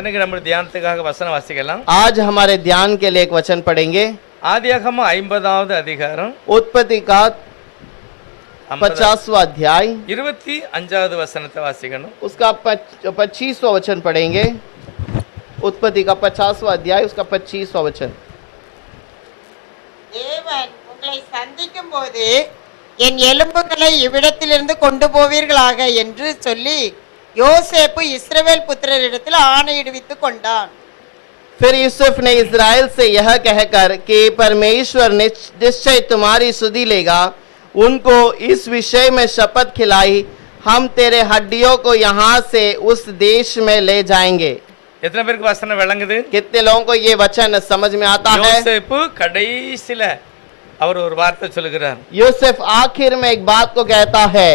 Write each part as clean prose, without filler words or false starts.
எனக்கு நம்ம தியானத்துக்காக வசனம் வாசிக்கலாம். आज हमारे ध्यान के लिए एक वचन पढ़ेंगे. ஆதியாகமம் 50வது அதிகாரம் उत्पत्ति का 50वां अध्याय 25வது வசனத்தை வாசிக்கணும். उसका 25वां वचन पढ़ेंगे. उत्पत्ति का 50वां अध्याय उसका 25वां वचन. தேவன் உங்களை சந்திக்கும் போது என் எலும்புகளை இவ்விடத்திலிருந்து கொண்டு போவீர்களாக என்று சொல்லி யோசேப்பு இஸ்ரவேல் புத்திரரிடத்தில் ஆணையிடுவித்துக் கொண்டான். फिर यूसुफ ने इस्राएल से यह कहकर कि परमेश्वर निश्चय तुम्हारी सुधि लेगा, उनको इस विषय में शपथ खिलाई, हम तेरे हड्डियों को यहाँ से उस देश में ले जाएंगे. எத்தனை பேருக்கு வசனம் விளங்குது? कितने लोगों को ये वचन समझ में आता है? யோசேப்பு கடைசில அவர் ஒரு வார்த்தை சொல்லுகிறார். यूसुफ आखिर में एक बात को कहता है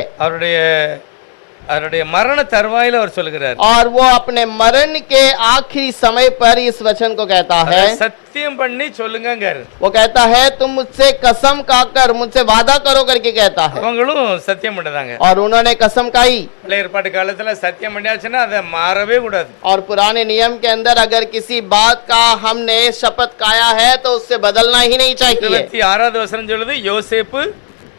அவருடைய மரண தருவாயில அவர் சொல்லுகிறார். और वो अपने मरण के आखिरी समय पर इस वचन को कहता है. சத்தியம் பண்ணி சொல்லுங்கங்கற. वो कहता है तुम मुझसे कसम खाकर मुझसे वादा करो करके कहता है. அவங்களும் சத்தியம் பண்ணதாங்க. और उन्होंने कसम खाई. பழைய ஏற்பாட்டு காலத்துல சத்தியம் பண்ணியாச்சுன்னா அதை மாறவே கூடாது. और पुराने नियम के अंदर अगर किसी बात का हमने शपथ खाया है तो उससे बदलना ही नहीं चाहिए. 26வது வசனம் சொல்லுது யோசேப்பு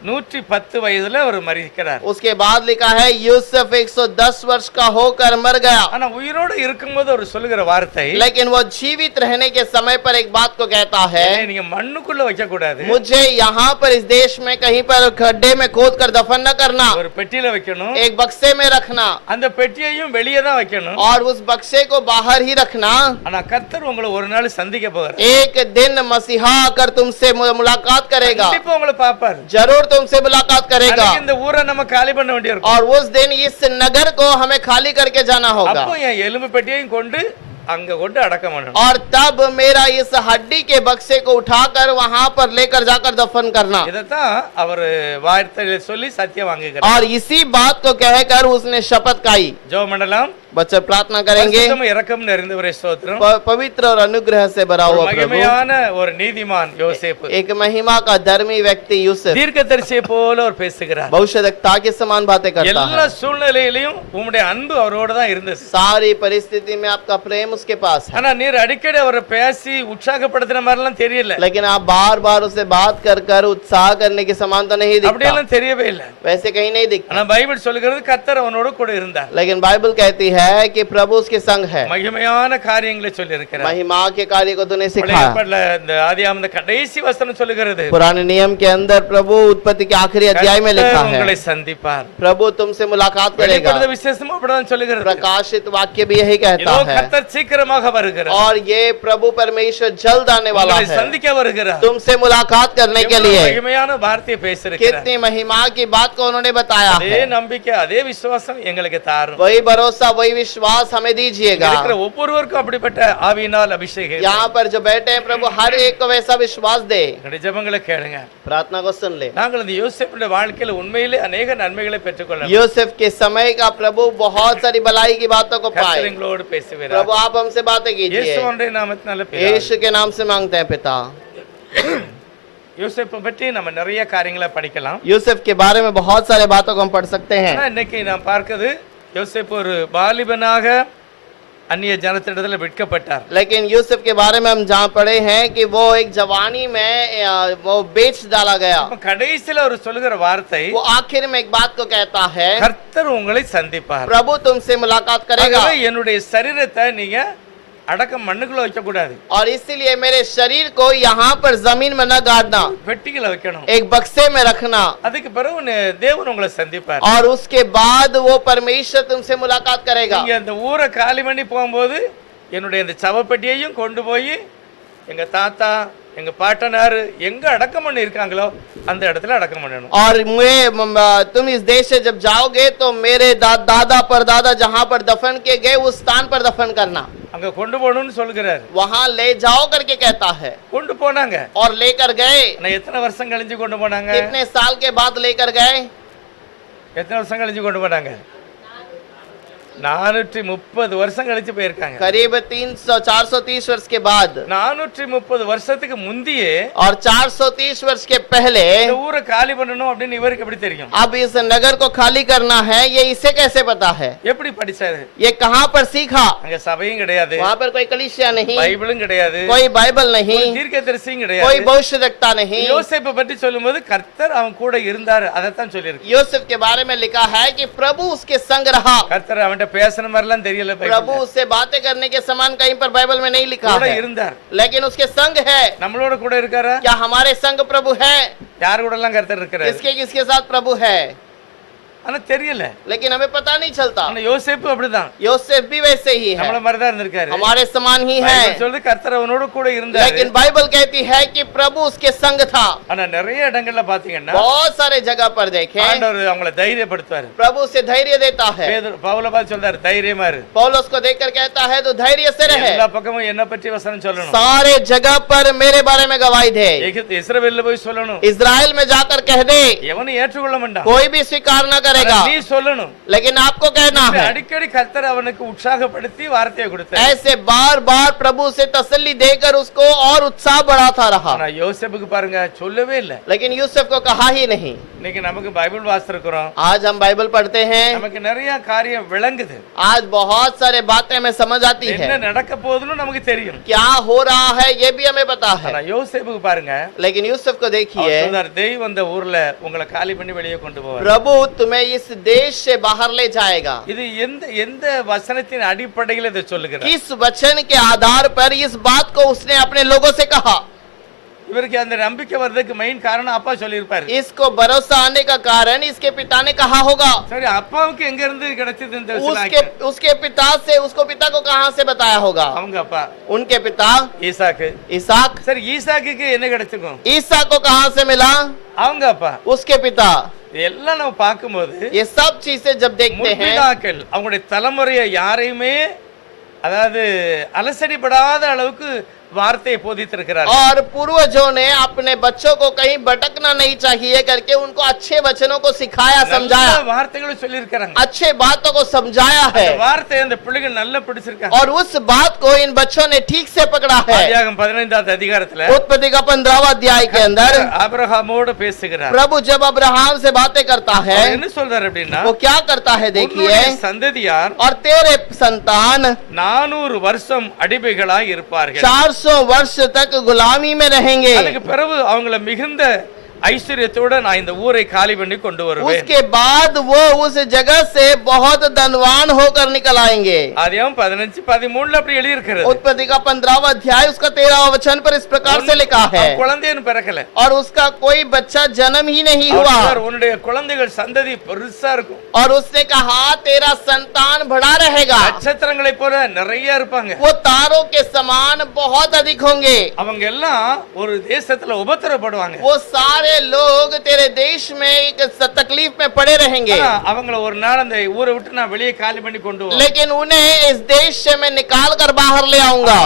110 வயதுல அவர் மரிக்கிறார். उसके बाद लिखा है यूसुफ 110 वर्ष का होकर मर गया. ஆனா உயிரோடு இருக்கும்போது அவர் சொல்லுகிற வார்த்தை, लेकिन वो जीवित रहने के समय पर एक बात को कहता है, நீங்க மண்ணுக்குள்ள வைக்க கூடாது, मुझे यहाँ पर इस देश में कहीं पर खड्डे में खोद कर दफन न करना, ஒரு பெட்டியில வைக்கணும், एक बक्से में रखना, அந்த பெட்டியையும் வெளியே தான் வைக்கணும், और उस बक्से को बाहर ही रखना. ஆனா கர்த்தர் உங்களை ஒரு நாள் சந்திக்க போறார். एक दिन मसीहा आकर तुमसे मुलाकात करेगा, கண்டிப்பா உங்களை பாப்பார், जरूर तुमसे मुलाकात करेगा. இந்த ஊரை நம்ம காலி பண்ண வேண்டியிருக்கும். और उस दिन इस नगर को हमें खाली करके जाना होगा. அப்போ என் எலும்பு பெட்டியையும் கொண்டு அங்க கொண்டு அடக்கம் பண்ணணும். और तब मेरा इस हड्डी के बक्से को उठाकर वहां पर लेकर जाकर दफन करना. இதத்தான் அவர் வார்த்தையில சொல்லி சத்தியம் வாங்குகிறார். और इसी बात को कहकर उसने शपथ खाई. ஜெப மண்டலம் बच्चे प्रार्थना करेंगे. இரக்கம் நிறைந்தவரே ஸ்தோத்திரம். पवित्र और अनुग्रह से भरा हुआ प्रभु, மகிமையான ஒரு நீதிமான் யோசேப்பு, एक महिमा का धर्मी व्यक्ति यूसुफ தீர்க்கதரிசியை போல அவர் பேசுகிறார். भविष्यवक्ता के समान बातें करता எல்லா है. சூழ்நிலையிலும் உம்முடைய அன்பு அவரோட தான் இருந்தது. सारी परिस्थिति में आपका प्रेम उसके पास है. ஆனா நீர் அடிக்கடி அவரை பேசி உற்சாகப்படுத்துற மாதிரிலாம் தெரியல. लेकिन आप बार बार उसे बात कर उत्साह करने के समान तो नहीं दिखता. அப்படியெல்லாம் தெரியவே இல்ல. वैसे कहीं नहीं दिखता. ஆனா பைபிள் சொல்லுகிறது கர்த்தர் அவனோட கூட இருந்தார். लेकिन बाइबल कहती है कि प्रभु उसके संग है. மகிமையான காரியங்களை சொல்லி இருக்கிறார். महिमा के कार्य को तूने सिखाया. இந்த ஆதியாகமம் கடைசி வசனம் சொல்லுகிறது, पुराने नियम के अंदर प्रभु उत्पत्ति के आखिरी अध्याय में लिखा है, உங்களை சந்திப்பார், प्रभु तुमसे मुलाकात करेगा. விசேஷமா அப்படிதான் சொல்லுகிறது. प्रकाशित वाक्य भी यही कहता है. கர்த்தர் சீக்கிரமாக வருகிறார். और ये प्रभु परमेश्वर जल्द आने वाला है, சந்திக்க வருகிறார், तुमसे मुलाकात करने के लिए. மகிமையான வார்த்தையை பேசுகிறார். कितनी महिमा की बात को उन्होंने बताया அதே है. நம்பிக்கை அதே விசுவாசம் எங்களுக்கு தாரும். वही भरोसा वही विश्वास हमें दीजिएगा. இருக்கிற ஒவ்வொருவருக்கும் அப்படிப்பட்ட ஆவியினால் அபிஷேகம். यहाँ पर जो बैठे हैं प्रभु हर एक को वैसा विश्वास दे. எங்களுடைய ஜெபங்களை கேளுங்க, प्रार्थना को सुन ले. நாங்கள் இந்த யோசேப்புடைய வாழ்க்கையில உண்மையிலே अनेक நன்மைகளை பெற்றுக்கொள்ளலாம். यूसुफ के समय का प्रभु बहुत सारी भलाई की बातों को पाए. கர்த்தர் எங்களோடு பேசுகிறார். प्रभु आप हमसे बातें कीजिए. இயேசுவின் நாமத்தினால यीशु के नाम से मांगते हैं पिता. யோசேப்பை பற்றி நம்ம நிறைய காரியங்களை படிக்கலாம். यूसुफ के बारे में बहुत सारे बातों को हम पढ़ सकते हैं. ஆனா இன்னைக்கு நாம் பார்க்கிறது யோசேப்பு ஒரு வாலிபனாக अन्य जनத்திடத்தில் விற்கப்பட்டார். लेकिन यूसुफ के बारे में हम जहाँ पढ़े हैं कि वो एक जवानी में वो बेच डाला गया. கடைசில அவர் சொல்லுகிற வார்த்தை, वो आखिर में एक बात को कहता है, கர்த்தர் உங்களை சந்திப்பார், प्रभु तुमसे मुलाकात करेगा. என்னுடைய சரீரத்தை நீங்க அடக்கம் மண்ணுக்குள்ள வைக்க கூடாது. और इसीलिए मेरे शरीर को यहाँ पर जमीन में न गाड़ना, பெட்டிக்குள்ள வைக்கணும், एक बक्से में रखना. அதுக்கு பிறகு தேவன் உங்களை சந்திப்பார். और उसके बाद वो परमेश्वर तुमसे मुलाकात करेगा. நீங்க அந்த ஊரை காலி பண்ணி போகும்போது என்னுடைய இந்த சவப்பெட்டியையும் கொண்டு போய் எங்க தாத்தா எங்க பாட்டனார் எங்க அடக்கம் பண்ணி இருக்காங்களோ அந்த இடத்துல அடக்கம் பண்ணணும். और तुम इस देश से जब जाओगे तो मेरे दादा परदादा जहाँ पर दफन किए गए उस स्थान पर दफन करना. அங்க கொண்டு போகணும்னு சொல்கிறார். वहाँ ले जाओ करके कहता है. கொண்டு போனாங்க. और लेकर गए. எத்தனை வருஷம் கழிஞ்சு கொண்டு போனாங்க? कितने साल के बाद लेकर गए? எத்தனை வருஷம் கழிஞ்சு கொண்டு போனாங்க? 430 வருஷம் கழிச்சு போயிருக்காங்க. करीब 430 वर्ष के बाद 430 வருஷத்துக்கு முந்தியே और 430 वर्ष के पहले இந்த ஊரை காலி பண்ணணும் அப்படின்னு இவருக்கு எப்படி தெரியும்? अब इस नगर को खाली करना है, ये इसे कैसे पता है? எப்படி படிச்சாரு? ये कहाँ पर सीखा? அங்க சபையும் கிடையாது, वहाँ पर कोई कलीसिया नहीं, பைபிளும் கிடையாது, कोई बाइबल नहीं, தீர்க்கதரிசியும் कोई கிடையாது. भविष्यवक्ता नहीं। யோசேப்பை பற்றி சொல்லும்போது கர்த்தர் அவன் கூட இருந்தாரு, அதைத்தான் சொல்லியிருக்கு. यूसुफ के बारे में लिखा है कि प्रभु उसके संग रहा। கர்த்தர் அவன்கிட்ட பேசுன மாதிரிலாம் தெரியல, प्रभु उससे बातें करने के समान कहीं पर बाइबल में नहीं लिखा கூட है, இருந்தார். लेकिन उसके संग है। நம்மளோட கூட இருக்காரா? क्या हमारे संग प्रभु है? யார் கூட எல்லாம் கர்த்தர் இருக்கிறாரு? किसके किसके साथ प्रभु है? ஆனா தெரியல. लेकिन हमें पता नहीं चलता। ஆனா யோசேப்பு அப்படிதான், யோசேப் भी वैसे ही है, நம்மள மாதிரி தான் இருந்திருக்காரு. हमारे समान ही है। பைபிள் சொல்லுது கர்த்தர் அவனோட கூட இருந்தாரு. लेकिन बाइबल कहती है कि प्रभु उसके संग था। ஆனா நிறைய இடங்கள்ல பாத்தீங்கன்னா बहुत सारे जगह पर देखे ஆண்டவர் அவங்கள தைரியப்படுத்துவாரு. प्रभु उसे धैर्य देता है। பேதுரு பவுல பார்த்து சொல்றாரு, தைரியமா இரு. पौलुस को देखकर कहता है तो धैर्य से रहे, எல்லா பக்கமும் என்ன பற்றி வசனம் சொல்லணும், सारे जगह पर मेरे बारे में गवाही दे, இஸ்ரவேல்ல போய் சொல்லணும், इजराइल में जाकर कह दे, எவனும் ஏற்றுக்கொள்ள மாட்டான், कोई भी स्वीकार न करेगा, நீ சொல்லணும். लेकिन आपको कहना है। அடிக்கடி கர்த்தர் அவனுக்கு உற்சாகப்படுத்தி வார்த்தையை கொடுத்தார். ऐसे बार बार प्रभु से तसल्ली देकर उसको और उत्साह बढ़ाता रहा। ஆனா யோசேப்புக்கு பாருங்க சொல்லவே இல்ல. लेकिन यूसुफ को कहा ही नहीं। இன்னைக்கு நமக்கு பைபிள் வாசிக்கிறோம், आज हम बाइबल पढ़ते हैं, நமக்கு நிறைய காரியம் விளங்குது, आज बहुत सारे बातें हमें समझ आती என்ன है, நடக்க போகுதுன்னு நமக்கு தெரியும். क्या हो रहा है ये भी हमें पता ஆனா है। யோசேப்புக்கு பாருங்க, लेकिन यूसुफ को அவர் देखिए, சொல்றார், தெய்வம் அந்த ஊர்ல உங்களை காலி பண்ணி வெளியே கொண்டு போவார். प्रभु तुम्हें इस देश से बाहर ले जाएगा। இது எந்த எந்த வசனத்தின் அடிப்படையில் இதை சொல்லுகிறார்? किस वचन के आधार पर इस बात को उसने अपने लोगों से कहा? இவருக்கு அந்த நம்பிக்கை வர்றதுக்கு மெயின் காரணம் அப்பா சொல்லியிருப்பாரு. इसको भरोसा आने का कारण इसके पिता ने कहा होगा। சரி, அப்பாவுக்கு எங்க இருந்து கிடைச்சது இந்த उसके पिता से, उसको पिता को कहां से बताया होगा? அவங்க அப்பா उनके पिता ஈசாக்கு. इसहाक। சரி, ஈசாக்குக்கு என்ன கிடைச்சிருக்கும்? ईसा को कहां से मिला? அவங்க அப்பா. उसके पिता। எல்லாம் நம்ம பார்க்கும்போது ये सब चीजें जब देखते हैं, முற்பிதாக்கள் அவங்களுடைய தலைமுறையை யாரையுமே அதாவது அலசடிப்படாத அளவுக்கு வார்த்தையை போதித்திருக்கிறார். और पूर्वजों ने अपने बच्चों को कहीं भटकना नहीं चाहिए करके उनको अच्छे वचनों को सिखाया, समझाया, வார்த்தைகளை சொல்லி இருக்காங்க. अच्छे बातों को समझाया है, வார்த்தை அந்த பிள்ளைகள் நல்லா பிடிச்சிருக்காங்க. और उस बात को इन बच्चों ने ठीक से पकड़ा है। ஆதியாகமம் 15வது அதிகாரத்துல उत्पत्ति का 15वां अध्याय के अंदर ஆபிரகாமோடு பேசுகிறார். प्रभु जब अब्राहम से बातें करता है, அவர் என்ன சொல்றாரு அப்படின்னா, वो क्या करता है देखिए, உன்னுடைய சந்ததியார் और तेरे संतान 400 வருஷம் அடிமைகளாய் இருப்பார்கள். 400 वर्ष तक गुलामी में रहेंगे। அதுக்கு பிறகு அவங்கள மிகுந்த ஐஸ்வர்யத்தோட நான் இந்த ஊரை காலி பண்ணி கொண்டு வருவேன். उसके बाद वो उस जगह से बहुत धनवान होकर निकल आएंगे। ஆதியாகமம் 15:13 அப்படி எழுதி இருக்கிறது. उत्पत्ति का 15वां अध्याय उसका 13वां वचन पर इस प्रकार से लिखा है, குழந்தைன்னு பிறக்கல, और उसका कोई बच्चा जन्म ही नहीं हुआ, அவர் உன்னுடைய குழந்தைகள் சந்ததி பெருசா இருக்கும், और उसने कहा तेरा संतान बड़ा रहेगा, நட்சத்திரங்களை போல நிறைய இருப்பாங்க, वो तारों के समान बहुत अधिक होंगे, அவங்க எல்லாம் ஒரு தேசத்துல உபத்திரப்படுவாங்க, वो सारे लोग तेरे देश में एक तकलीफ में पड़े रहेंगे, அவங்கள ஒரு நாள் அந்த ஊரை விட்டு நான் வெளியே காலி பண்ணி கொண்டு வருவேன், लेकिन उन्हें इस देश से मैं निकाल कर बाहर ले आऊंगा।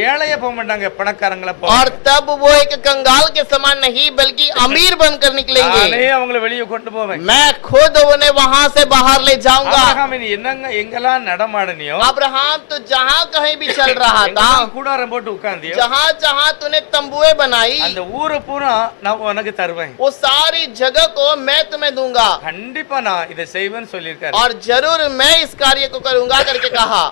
ஏழைய போக மாட்டாங்க, பணக்காரங்கள போக, और तब वो एक कंगाल के समान नहीं बल्कि अमीर बनकर निकलेंगे, நானே அவங்கள வெளியே கொண்டு போவேன், मैं खुद उन्हें वहां से बाहर ले जाऊंगा। ஆபிரகாம் நீ என்னங்க எங்கெல்லாம் நடமாடனியோ, अब्राहम तो जहां कहीं भी चल रहा था, கூடாரம் போட்டு உட்கார்ந்தியோ, जहां जहां तूने तंबुए बनाई, அந்த ஊரை பூரா நான் உனக்கு தருவேன், वो सारी जगह को मैं तुम्हें दूंगा, கண்டிப்பா நான் இதை செய்வேன்னு சொல்லியிருக்காரு. और जरूर मैं इस कार्य को करूंगा करके कहा।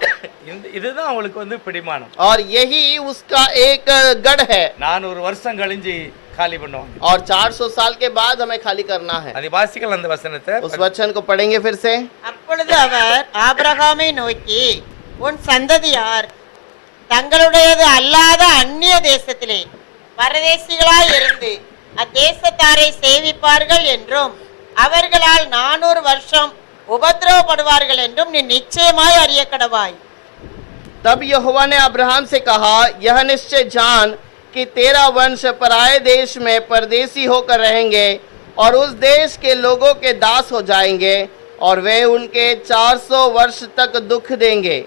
இதுதான் அவளுக்கு வந்து பிடிமானம், और यही उसका एक गढ़ है। 400 வருஷம் கழிஞ்சு காலி பண்ணுவாங்க, और 400 साल के बाद हमें खाली करना है। அது வாசிக்கலாம் அந்த வசனத்தை. उस वचन को पढ़ेंगे फिर से। அப்பொழுது அவர் ஆபிரகாமை நோக்கி, உன் சந்ததியார் தங்களுடையது அல்லாத அந்நிய தேசத்திலே பரதேசிகளாய் இருந்து அத்தேசத்தாரை சேவிப்பார்கள் என்றும் அவர்களால் 400 வருஷம் உபத்திரவப்படுவார்கள் என்றும் நீ நிச்சயமாய் அறிய கடவாய்। तब यहोवा ने अब्राहम से कहा, यह निश्चय जान कि तेरा वंश पराये देश में परदेसी होकर रहेंगे और उस देश के लोगों के दास हो जाएंगे और वे उनके 400 वर्ष तक दुख देंगे।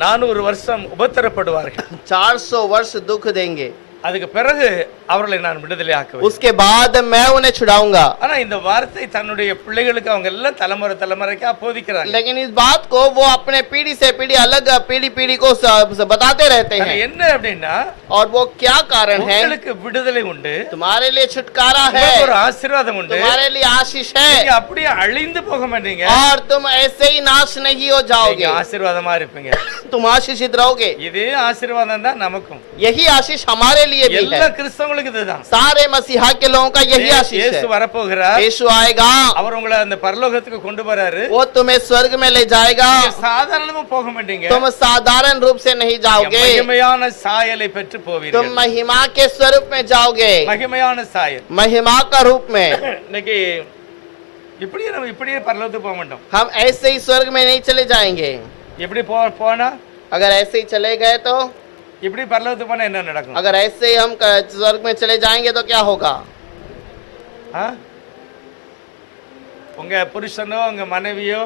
400 வருஷம் உபத்திரப்படுவார்கள். 400 वर्ष दुख देंगे। அதுக்கு பிறகு அவர்களை நான் விடுதலை ஆக்குவேன். उसके बाद मैं उन्हें छुड़ाऊंगा। ஆனா இந்த வார்த்தை தன்னுடைய பிள்ளைகளுக்கு அவங்க எல்லாம் தலைமுறை தலைமுறைக்கு போதிக்கிறாங்க. लेकिन इस बात को वो अपने पीढ़ी से पीढ़ी अलग पीढ़ी को बताते रहते हैं। என்ன அப்படின்னா, और वो क्या कारण है? உங்களுக்கு விடுதலை உண்டு, तुम्हारे लिए छुटकारा है, உங்களுக்கு ஒரு ஆசீர்வாதம் உண்டு, तुम्हारे लिए आशीष है, நீங்க அப்படியே அழிந்து போக மாட்டீங்க, और तुम ऐसे ही नाश नहीं हो जाओगे, நீங்க ஆசீர்வாதமா இருப்பீங்க. तुम आशीषित रहोगे। இதே ஆசீர்வாதம் தான் நமக்கும். यही आशीष हमारे लिए भी எல்லா है। கிறிஸ்தவங்களுக்கு இதுதான். सारे मसीहा के लोगों का यही आशीष இயேசு है। வரப்போகிறார், यीशु आएगा, அவர் உங்களை அந்த பரலோகத்துக்கு கொண்டு போறாரு. वो तुम्हें स्वर्ग में ले जाएगा, நீங்க சாதாரணமா போக மாட்டீங்க, तुम साधारण रूप से नहीं जाओगे, மகிமையான சாயலை பெற்று तुम போவீர்கள். महिमा के स्वरूप में जाओगे, மகிமையான சாயல். महिमा का रूप में। இன்னைக்கு இப்படியே நம்ம இப்படியே பரலோகத்துக்கு போக மாட்டோம். हम ऐसे ही स्वर्ग में नहीं चले जाएंगे। எப்படி போனா, अगर ऐसे ही चले गए तो, இப்படி பரலோகத்துக்கு போனா என்ன நடக்கும்? अगर ऐसे ही हम स्वर्ग में चले जाएंगे तो क्या होगा? ஆ? உங்க புருஷனோ உங்க மனைவியோ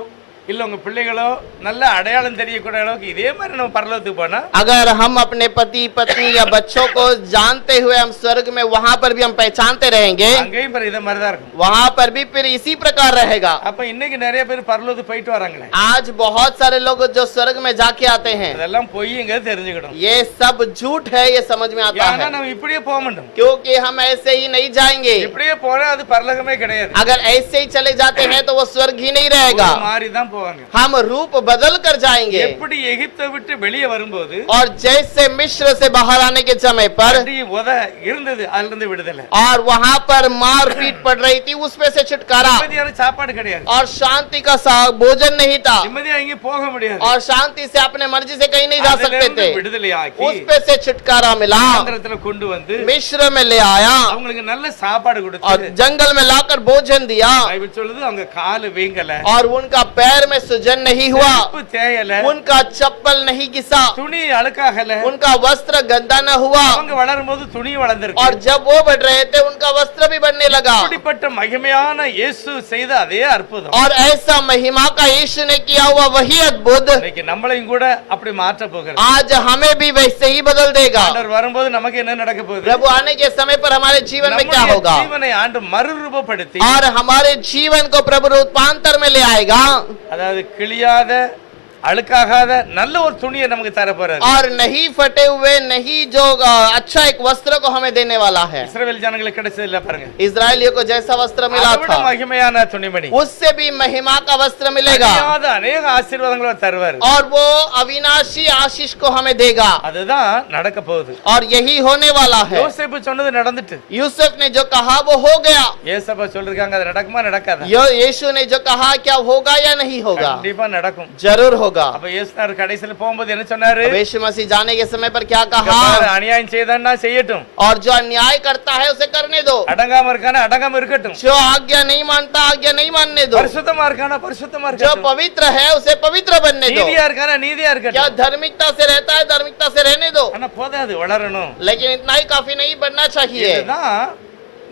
இல்ல உங்க பிள்ளைகளோ நல்ல அடையாளம் தெரியக்கூடிய அளவுக்கு இதே மாதிரி நம்ம பரலோகத்துக்கு போனா, अगर हम अपने पति पत्नी या बच्चों को जानते हुए हम स्वर्ग में वहां पर भी हम पहचानते रहेंगे, அங்கேயும் பாரு இதை மாதிரி தான் இருக்கும். वहां पर भी फिर इसी प्रकार रहेगा। அப்ப இன்னைக்கு நிறைய பேர் பரலோகத்துக்கு போயிட்டு வராங்களே, आज बहुत सारे लोग जो स्वर्ग में जाके आते हैं, அதெல்லாம் பொய்யுங்க தெரிஞ்சுக்கணும். ये सब झूठ है, ये समझ में आता ஏன்னா है, நம்ம இப்படியே போக மாட்டோம். क्योंकि हम ऐसे ही नहीं जाएंगे। இப்படியே போனா அது பரலோகமே கிடையாது, अगर ऐसे ही चले जाते हैं तो वो स्वर्ग ही नहीं रहेगा, மாறி தான் போவாங்க. हम रूप बदल कर जाएंगे। எப்படி எகிப்தை விட்டு வெளியே வரும்போது और जैसे मिस्र से बाहर आने के समय पर அடி உத இருந்தது, அதுல இருந்து விடுதலை. और वहां पर मार पीट पड़ रही थी, उसमें से छुटकारा, நிம்மதியான சாப்பாடு கிடையாது, और शांति का भोजन नहीं था, நிம்மதியா எங்கேயும் போக முடியாது, और शांति से अपने मर्जी से कहीं नहीं जा அதுல सकते இருந்து थे। விடுதலை ஆக்கி उस पे से छुटकारा मिला, ஆந்திரத்துல கொண்டு வந்து मिस्र में ले आया, அவங்களுக்கு நல்ல சாப்பாடு और கொடுத்து, जंगल में लाकर भोजन दिया, பைபிள் சொல்லுது அவங்க காலு வீங்கல, और उनका पैर में सुजन नहीं हुआ, செருப்பு தேயல, उनका चप्पल नहीं घिसा, துணி அழுக்காகல, उनका वस्त्र गंदा न हुआ, அவங்க வளரும்போது துணி வளர்ந்திருக்கு. और जब वो बढ़ रहे थे उनका वस्त्र भी बढ़ने लगा। இப்படிப்பட்ட மகிமையான இயேசு செய்த அதே அற்புதம் और ऐसा महिमा का यीशु ने किया हुआ वही अद्भुत இன்னைக்கு நம்மளையும் கூட அப்படி மாற்ற போகிறது. आज हमें भी वैसे ही बदल देगा। ஆண்டவர் வரும்போது நமக்கு என்ன நடக்க போகுது? प्रभु आने के समय पर हमारे जीवन में क्या நம்முடைய होगा? ஜீவனை ஆண்டு மறுரூபப்படுத்தி, और हमारे जीवन को प्रभु रूपांतर में ले आएगा, அதாவது கிழியாத அழுக்காகாத நல்ல ஒரு துணியை நமக்கு தர போறாரு. और नहीं फटे हुए नहीं जो अच्छा एक वस्त्र को हमें देने वाला है। இஸ்ரவேல் ஜனங்களுக்கு கிடைச்சது இல்ல பாருங்க, इजरायलियों को जैसा वस्त्र मिला அதை விட था, மகிமையான துணிமணி, उससे भी महिमा का वस्त्र मिलेगा, அழியாத अनेक ஆசீர்வாதங்களை தருவார். और वो अविनाशी आशीष को हमें देगा, அதுதான் நடக்க போகுது. और यही होने वाला है। யோசேப்பு சொன்னது நடந்துட்டு, यूसुफ ने जो कहा वो हो गया। ஏசப்பா சொல்லிருக்காங்க, அது நடக்குமா நடக்காதா? यीशु ने जो कहा क्या होगा या नहीं होगा? கண்டிப்பா நடக்கும். जरूर होगा। அப்ப இயேசுனார் கடைசில போகும்போது என்ன சொன்னாரு? अब यीशु मसीह जाने के समय पर क्या பாரு, कहा? அநியாயம் செய்தான்னா செய்யட்டும், और जो अन्याय करता है उसे करने दो, அடங்காம இருக்கானா அடங்காம இருக்கட்டும், जो आज्ञा नहीं मानता आज्ञा नहीं मानने दो, பரிசுத்தமா இருக்கானா பரிசுத்தமா जो இருக்கட்டும், पवित्र है उसे पवित्र बनने दो, நீதியா இருக்கானா நீதியா क्या இருக்கட்டும். धार्मिकता से रहता है धार्मिकता से रहने दो। ஆனா போதாது, வளரணும். लेकिन इतना ही काफी नहीं बनना चाहिए। இதுதான்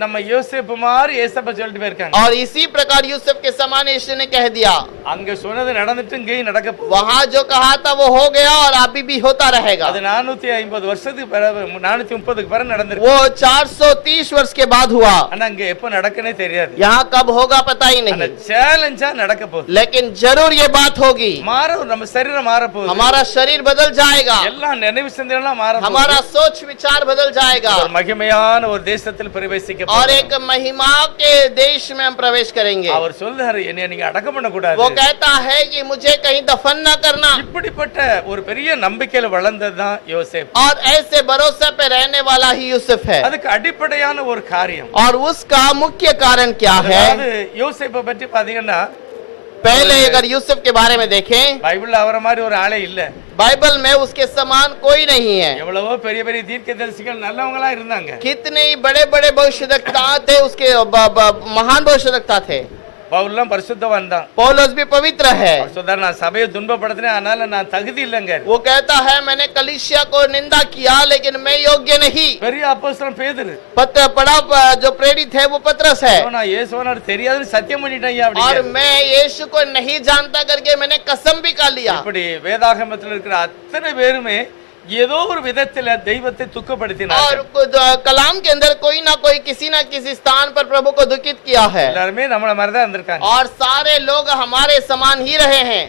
நம்ம யோசேப்பு மாதிரி ஏசப்பா சொல்லிட்டு போயிருக்காங்க. और इसी प्रकार यूसुफ के समान यीशु ने कह दिया, அங்க சொன்னது நடந்துட்டு இங்கேயும் நடக்க போகுது. वहां जो कहा था वो हो गया और अभी भी होता रहेगा। அது 450 வருஷத்துக்கு பிறகு 430க்கு பிறகு நடந்திருக்கு. वो 430 वर्ष के बाद हुआ, ஆனா அங்க எப்ப நடக்குனே தெரியாது. यहाँ कब होगा पता ही ஆனா नहीं, சேலஞ்சா நடக்க போகுது. लेकिन जरूर ये बात होगी। மாறும், நம்ம சரீரம் மாற போகுது, हमारा शरीर बदल जाएगा, எல்லாம் நினைவு சிந்தனைலாம் மாற போகுது. हमारा सोच विचार बदल जाएगा, ஒரு மகிமையான ஒரு தேசத்தில் பிரவேசிக்க और போகிறோம். एक महिमा के देश में हम प्रवेश करेंगे। அவர் சொல்றாரு, என்னைய நீங்க அடக்கம் பண்ண கூடாது. वो कहता है कि मुझे कहीं दफन न करना। இப்படிப்பட்ட ஒரு பெரிய நம்பிக்கையில வளர்ந்ததுதான் யோசேப்பு. और ऐसे भरोसे पे रहने वाला ही यूसुफ है। அதுக்கு அடிப்படையான ஒரு காரியம், और उसका मुख्य कारण क्या है? அதாவது யோசேப்பை பற்றி பாத்தீங்கன்னா, पहले अगर यूसुफ के बारे में देखें, பைபிள்ல அவரை மாதிரி ஒரு ஆளே இல்ல. बाइबल में उसके समान कोई नहीं है। எவ்வளவோ பெரிய பெரிய தீர்க்கதரிசிகள் நல்லவங்களா இருந்தாங்க. कितने ही बड़े बड़े भविष्यवक्ता थे, उसके महान भविष्यवक्ता थे। பவுல்லாம் பரிசுத்தவான் தான். पौलुस भी पवित्र है। அவர் சொல்றாரு, நான் சபையை துன்பப்படுத்தினேன், அதனால நான் தகுதி இல்லைங்க. वो कहता है मैंने कलीसिया को निंदा किया लेकिन मैं योग्य नहीं। பெரிய அப்போஸ்தலன் பேதுரு, पत्र पढ़ा जो प्रेरित है वो पतरस है। நான் இயேசுவானவர் தெரியாதுன்னு சத்தியம் பண்ணிட்டேன் और அப்படி. मैं यीशु को नहीं जानता करके मैंने कसम भी खा लिया। இப்படி வேதாகமத்தில் இருக்கிற அத்தனை பேருமே ஏதோ ஒரு விதத்துல தெய்வத்தை और துக்கப்படுத்தினார்கள். कलाम के अंदर कोई ना कोई किसी ना किसी स्थान पर प्रभु को दुखित किया है எல்லாருமே நம்மள மாதிரி தான் இருந்திருக்காங்க. और सारे लोग हमारे समान ही रहे हैं,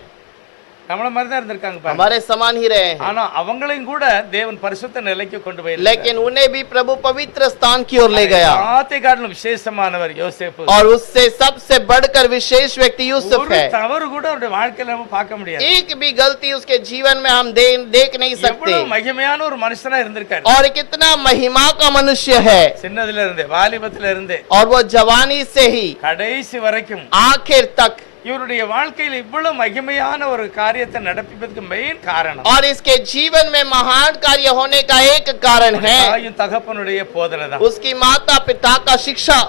நம்மள மாதிரி தான் இருந்திருக்காங்க பாருங்க. हमारे समान ही रहे हैं, ஆனா அவங்களையும் கூட தேவன் பரிசுத்த நிலைக்கு கொண்டு போய் लेकिन उन्हें भी प्रभु पवित्र स्थान की ओर ले गया ஆத்தை காட்டிலும் விசேஷமானவர் யோசேப்பு. और उससे सबसे बढ़कर विशेष व्यक्ति यूसुफ ஒரு है। தவறு கூட அவருடைய வாழ்க்கையில நம்ம பார்க்க முடியாது. एक भी गलती उसके जीवन में हम देख नहीं सकते எவ்வளவு மகிமையான ஒரு மனுஷனா இருந்திருக்காரு. और कितना महिमा का मनुष्य है சின்னதுல இருந்தே வாலிபத்துல இருந்தே और वो जवानी से ही கடைசி வரைக்கும் आखिर तक இவருடைய வாழ்க்கையில் இவ்வளவு மகிமையான ஒரு காரியத்தை நடப்பிப்பதற்கு மெயின் காரணம் और इसके जीवन में महान कार्य होने का एक कारण है தாயும் தகப்பனுடைய போதனை தான். उसकी माता पिता का शिक्षा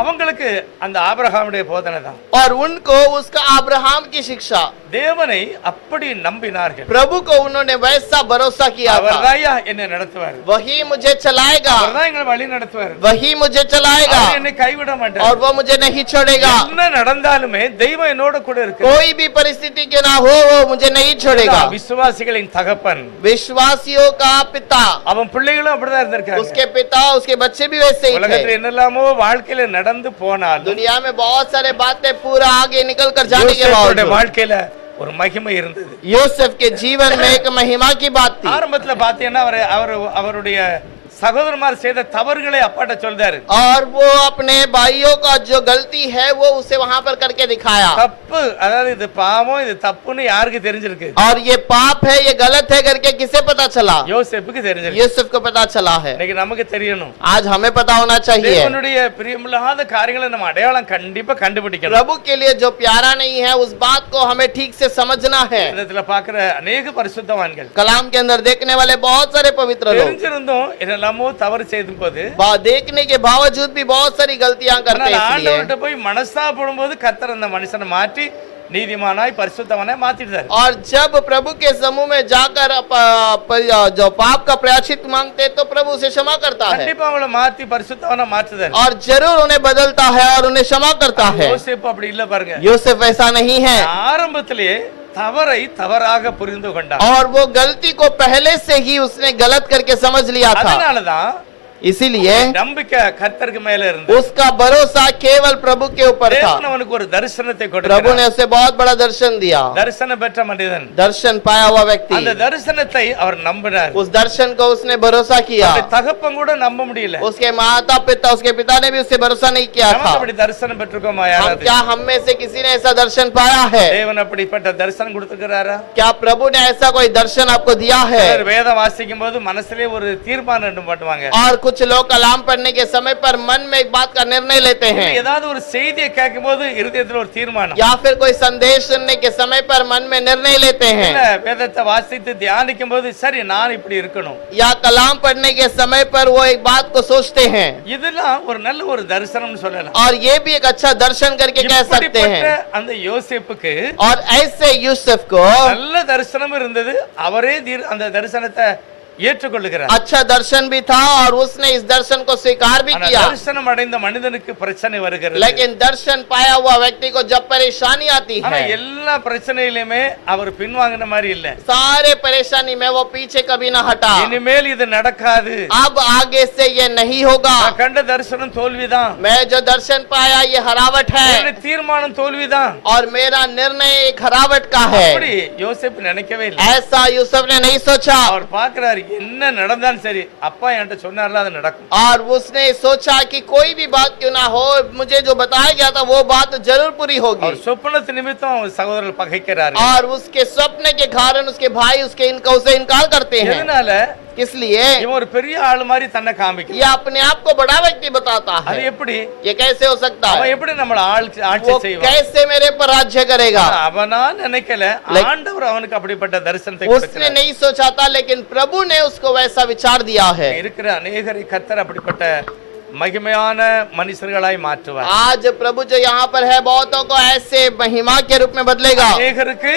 அவங்களுக்கு அந்த ஆபிரகாமுடைய போதனை தான். और उनको उसका अब्राहम की शिक्षा। தேவனை அப்படி நம்பினார்கள். प्रभु को उन्होंने वैसा भरोसा किया था, அவர்தான் என்னை நடத்துவார், वही मुझे चलाएगा, அவர்தான் எங்களை வழி நடத்துவார், वही मुझे चलाएगा அவர் என்னை கைவிட மாட்டார். और वो मुझे नहीं छोड़ेगा। என்ன நடந்தாலுமே தெய்வம் என்னோட கூட இருக்கு. कोई भी परिस्थिति क्यों ना हो वो मुझे नहीं छोड़ेगा। விசுவாசிகளின் தகப்பன், विश्वासियों का पिता, அவன் பிள்ளைகளும் அப்படிதான் இருந்திருக்காங்க. उसके पिता उसके बच्चे भी वैसे ही உலகத்துல थे। என்னெல்லாமோ வாழ்க்கையில நடந்து போனாலும் दुनिया में बहुत सारे बातें पूरा आगे निकल कर जाने के யோசேப்புடைய बावजूद வாழ்க்கையில ஒரு மகிமை இருந்தது. यूसुफ के जीवन में एक महिमा की बात थी। ஆரம்பத்துல பாத்தீங்கன்னா அவருடைய சகோதரமார் செய்த தவறுகளை அப்பாட்ட சொல்றாரு. और वो अपने भाइयों का जो गलती है वो उसे वहां पर करके दिखाया। தப்பு, அதாவது இது பாவம் இது தப்புன்னு யாருக்கு தெரிஞ்சிருக்கு? और ये पाप है ये गलत है करके किसे पता चला? யோசேப்புக்கு தெரிஞ்சிருக்கு. यूसुफ को पता चला है। இன்னைக்கு நமக்கு தெரியணும். आज हमें पता होना चाहिए தேவனுடைய பிரியமில்லாத காரியங்களை நம்ம அடையாளம் கண்டிப்பா கண்டுபிடிக்கணும். प्रभु के लिए जो प्यारा नहीं है उस बात को हमें ठीक से समझना है। இடத்துல பாக்குற अनेक பரிசுத்தவான்கள் कलाम के अंदर देखने वाले बहुत सारे पवित्र लोग தெரிஞ்சிருந்தோம் என்னெல்லாமோ தவறு செய்யும் போது देखने के बावजूद भी बहुत सारी गलतियां करते हैं। इसलिए ஆண்டவர்கிட்ட போய் மனஸ்தாபப்படும் போது கர்த்தர் அந்த மனுஷனை மாற்றி நீதிமானாய் பரிசுத்தவனாய் மாத்திட்டார். और जब प्रभु के समूह में जाकर जो पाप का प्रायश्चित मांगते तो प्रभु उसे क्षमा करता है கண்டிப்பா அவளை மாத்தி பரிசுத்தவனா மாத்துதார். और जरूर उन्हें बदलता है और उन्हें क्षमा करता है। யோசேப்பு அப்படி இல்ல பாருங்க. यूसुफ ऐसा नहीं है ஆரம்பத்திலேயே தவறை தவறாக புரிந்து கொண்டார். और वो गलती को पहले से ही उसने गलत करके समझ लिया था। அதனாலதான் इसीलिए நம்பிக்கை கர்த்தருக்கு மேல இருந்து उसका भरोसा केवल प्रभु के ऊपर था। தேவன் அவனுக்கு ஒரு தரிசனத்தை प्रभु கொடுத்தார். ने उसे बहुत बड़ा दर्शन दिया। தரிசனம் பெற்ற மனிதன் दर्शन पाया हुआ व्यक्ति அந்த தரிசனத்தை அவர் நம்பினார். उस दर्शन को उसने भरोसा किया। அந்த தகப்பன் கூட நம்ப முடியல. उसके माता पिता उसके पिता ने भी उससे भरोसा नहीं किया था। நமக்கு அப்படி தரிசனம் பெற்றிருக்கோமா हम யாராவது? क्या हम में से किसी ने ऐसा दर्शन पाया है? தேவன் அப்படிப்பட்ட தரிசனம் கொடுத்திருக்கிறாரா? क्या प्रभु ने ऐसा कोई दर्शन आपको दिया है? சிலர் வேதம் வாசிக்கும் போது மனசுலயே ஒரு தீர்மானம் பண்ணுவாங்க. और कुछ लोग कलाम पढ़ने के समय पर मन में एक बात का निर्णय लेते हैं, ஏதாவது ஒரு செய்தியை கேட்கும் போது இருதயத்துல ஒரு தீர்மானம். या फिर कोई संदेश सुनने के समय पर मन में निर्णय लेते हैं, இல்ல வேதத்தை வாசித்து தியானிக்கும் போது சரி நான் இப்படி இருக்கணும். या कलाम पढ़ने के समय पर वो एक बात को सोचते हैं। இதெல்லாம் ஒரு நல்ல ஒரு தரிசனம்னு சொல்லலாம். और ये भी एक अच्छा दर्शन करके कह सकते இப்படிப்பட்ட हैं। அந்த யோசேப்புக்கு और ऐसे यूसुफ को நல்ல தரிசனம் இருந்தது. அவரே அந்த தரிசனத்தை ஏற்றுக்கொள்ளுகிறார். अच्छा दर्शन भी था और उसने इस दर्शन को स्वीकार भी ஆனா किया। தரிசனம் அடைந்த மனிதனுக்கு பிரச்சனை வருகிறது. लेकिन दर्शन पाया हुआ व्यक्ति को जब परेशानी आती ஆனா है, எல்லா பிரச்சனையிலுமே அவர் பின்வாங்கின மாதிரி இல்ல. सारे परेशानी में वो पीछे कभी ना हटा। இனிமேல் இது நடக்காது. अब आगे से ये नहीं होगा। நான் கண்ட தரிசனம் தோல்விதான். मैं जो दर्शन पाया ये हरावट என்னுடைய है தீர்மானம் தோல்விதான். और मेरा निर्णय एक हरावट का है। அப்படி யோசேப்பு நினைக்கவே இல்லை. ऐसा यूसुफ ने नहीं सोचा அவர் பார்க்கிறார் என்ன நடந்தாலும் சரி அப்பா என்கிட்ட சொன்னார்ல அது நடக்கும். और उसने सोचा कि कोई भी बात क्यों ना हो मुझे जो बताया गया था वो बात जरूर पूरी होगी। அவர் சொப்பனத்து நிமித்தம் அவர் சகோதரர்கள் பகைக்கிறாரு. और उसके स्वप्न के कारण उसके भाई उसे इनकार करते हैं। எதனால? किस लिए? இவன் ஒரு பெரிய ஆள் மாதிரி தன்னை காமிக்கும். ये अपने आप को बड़ा व्यक्ति बताता அது है। எப்படி? ये कैसे हो सकता அவன் है? எப்படி நம்மள ஆட்சி वो செய்வான்? कैसे मेरे पर राज्य करेगा? அவனா நினைக்கல. ஆண்டவர் அவனுக்கு அப்படிப்பட்ட தரிசனத்தை उसने கொடுக்கிறார். नहीं सोचा था लेकिन प्रभु ने उसको वैसा विचार दिया है। இருக்கிற अनेகரை கர்த்தர் அப்படிப்பட்ட மகிமையான மனுஷர்களாய் மாற்றுவார். आज प्रभु जो यहाँ पर है बहुतों को ऐसे महिमा के रूप में बदलेगा। अनेகருக்கு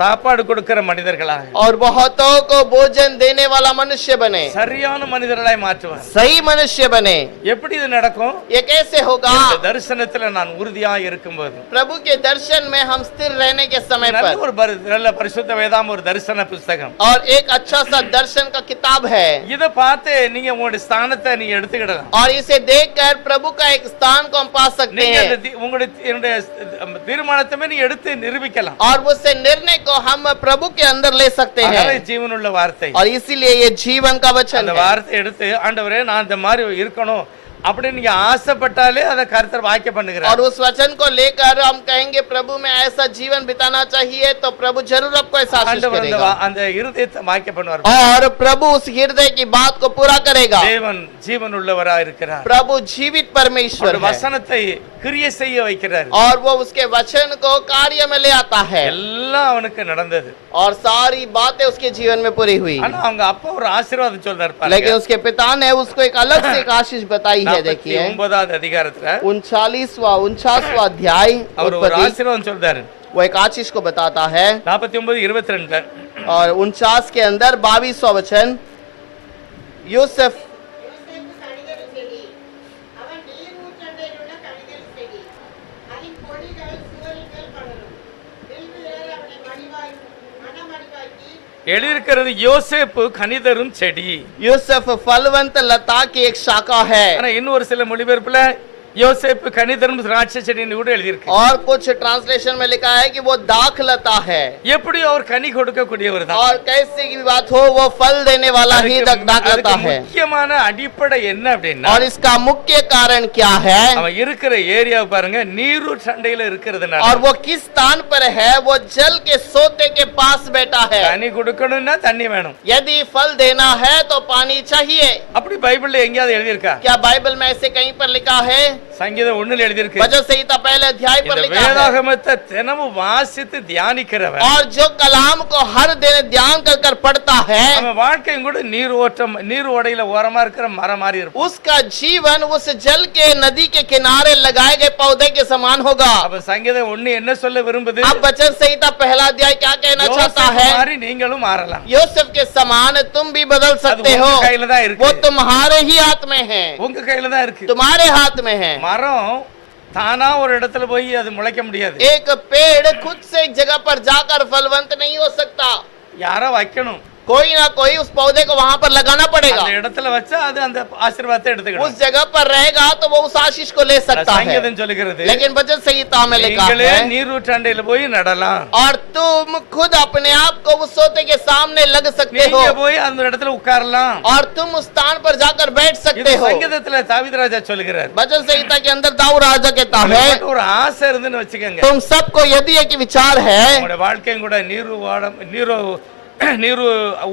சாப்பாடு கொடுக்கிற மனிதர்களாக, और बहुतों को भोजन देने वाला मनुष्य बने, சரியான மனிதர்களாய் மாற்றுவார். सही मनुष्य बने. எப்படி இது நடக்கும்? ये कैसे होगा? இந்த தரிசனத்துல நான் உறுதியாக இருக்கும்போது, प्रभु के दर्शन में हम स्थिर रहने के समय நல்ல पर. ஒரு நல்ல பரிசுத்த வேதாம் ஒரு தரிசன புஸ்தகம். और एक अच्छा सा दर्शन का किताब है, இத பார்த்து நீங்க உங்களுடைய ஸ்தானத்தை நீங்க எடுத்துக்கிடலாம். और इसे देखकर प्रभु का एक स्थान को हम पा सकते நீங்க हैं, உங்களுடைய தீர்மானத்தை நீங்க எடுத்து நிரூபிக்கலாம். और उससे निर्णय को हम प्रभु के अंदर ले सकते அகலை हैं. ஜீவனுள்ள வார்த்தை. और इसीलिए ये जीवन का वचन அந்த है. வார்த்தை எடுத்து ஆண்டவரே நான் இந்த மாதிரி இருக்கணும் அப்படின்னு நீங்க ஆசைப்பட்டாலே அதை கர்த்தர் வாக்கிய பண்ணுகிறார். और उस वचन को लेकर हम कहेंगे प्रभु में ऐसा जीवन बिताना चाहिए, तो प्रभु जरूर आपको ऐसा आशीष ஆண்டவர் करेगा, அந்த இருதயத்தை வாக்கிய பண்ணுவார். और प्रभु उस हृदय की बात को पूरा करेगा. தேவன் ஜீவன் உள்ளவரா இருக்கிறார். प्रभु जीवित परमेश्वर அவருடைய है, வசனத்தை கிரியை செய்ய வைக்கிறார். और वो उसके वचन को कार्य में ले आता है, எல்லாம் அவனுக்கு நடந்தது. और सारी बातें उसके जीवन में पूरी हुई. ஆனா அவங்க அப்பா ஒரு ஆசீர்வாதம் சொல்றாரு लेकिन பாருங்க. उसके पिता ने उसको एक अलग से एक आशीष बताई है. देखिए 49வது அதிகாரத்துல 49वां अध्याय அவர் ஒரு उत्पत्ति, ஆசீர்வாதம் சொல்றாரு. वो एक आशीष को बताता है. 49:22 और 49 के अंदर 22वां वचन, यूसुफ யோசேப்பு கணிதரு செடி, அவன் நீரூற்றண்டையிலுள்ள கணிதரு செடி, அதின் கொடிகள் சுவரின் மேல் படரும், வில்வு ஏற அவனை மணமடிவாக்கி எழுதியிருக்கிறது யோசேப்பு கனிதரும் செடி. यूसुफ फलवंत लता की एक शाखा है. ஆனா இன்னும் ஒரு சில மொழிபெயர்ப்புல யோசேப்பு கனிதரும் திராட்சை செடின்னு கூட எழுதியிருக்கு. और कुछ ट्रांसलेशन में लिखा है कि वो दाख लता है, எப்படி அவர் கனி கொடுக்கக்கூடியவர் தான். और कैसे की बात हो वो फल देने वाला ही दाख लता है. முக்கியமான அடிப்படை என்ன அப்படின்னா, और इसका मुख्य कारण क्या है? அவன் இருக்கிற ஏரியாவை பாருங்க, நீரூற்று சண்டையில இருக்கிறதுனால. और वो किस स्थान पर है? वो जल के सोते के पास बैठा है. கனி கொடுக்கணும்னா தண்ணி வேணும். यदि फल देना है तो पानी चाहिए. அப்படி பைபிள்ல எங்கேயாவது எழுதியிருக்கா? क्या बाइबल में ऐसे कहीं पर लिखा है? சங்கீதம் 1ல எழுதியிருக்கு. वचन संहिता पहले अध्याय पर இந்த लिखा है, வேதாகமத்தை தினமும் வாசித்து தியானிக்கிறவன் और जो कलाम को हर दिन ध्यान कर कर पढ़ता है, அவன் வாழ்க்கையும் கூட நீர் ஓடையில ஓரமா இருக்கிற மரம் மாதிரி இருக்கும். उसका जीवन उस जल के नदी के किनारे लगाए गए पौधे के समान होगा. அப்ப சங்கீதம் 1 என்ன சொல்ல விரும்புது? अब वचन संहिता पहला अध्याय क्या कहना चाहता யோசேப்பு है? மாதிரி நீங்களும் மாறலாம். यूसुफ के समान तुम भी बदल அது सकते உங்க हो. கையில தான் இருக்கு. वो तुम्हारे ही हाथ में है, உங்க கையில தான் இருக்கு. तुम्हारे हाथ में है. மரம் தானா ஒரு இடத்துல போய் அது முளைக்க முடியாது. एक पेड़ खुद से एक जगह पर जाकर फलवंत नहीं हो सकता, யாரோ வைக்கணும். कोई ना कोई उस पौधे को वहां पर लगाना पड़ेगा. அந்த இடத்துல வச்சா அது அந்த ஆசீர்வாதத்தை उस எடுத்துக்கணும். जगह पर रहेगा तो वो उस आशीष को ले सकता है. சங்கீதம் சொல்லுகிறது, लेकिन वचन संहिता में लिखा நீங்களே है, நீரூற்றாண்டையில போய் நடலாம். और तुम खुद अपने आप को उस सोते के सामने लग सकते हो, நீங்க போய் அந்த இடத்துல உட்காரலாம். और तुम उस स्थान पर जाकर बैठ இது सकते हो. சங்கீதத்துல தாவீது ராஜா சொல்லுகிறார். वचन संहिता के अंदर दाऊद राजा कहता है, உங்களுக்கு ஒரு ஆசை இருந்துன்னு வச்சுக்கோங்க, तुम सबको यदि एक विचार है, உங்களுடைய வாழ்க்கையும் கூட நீரு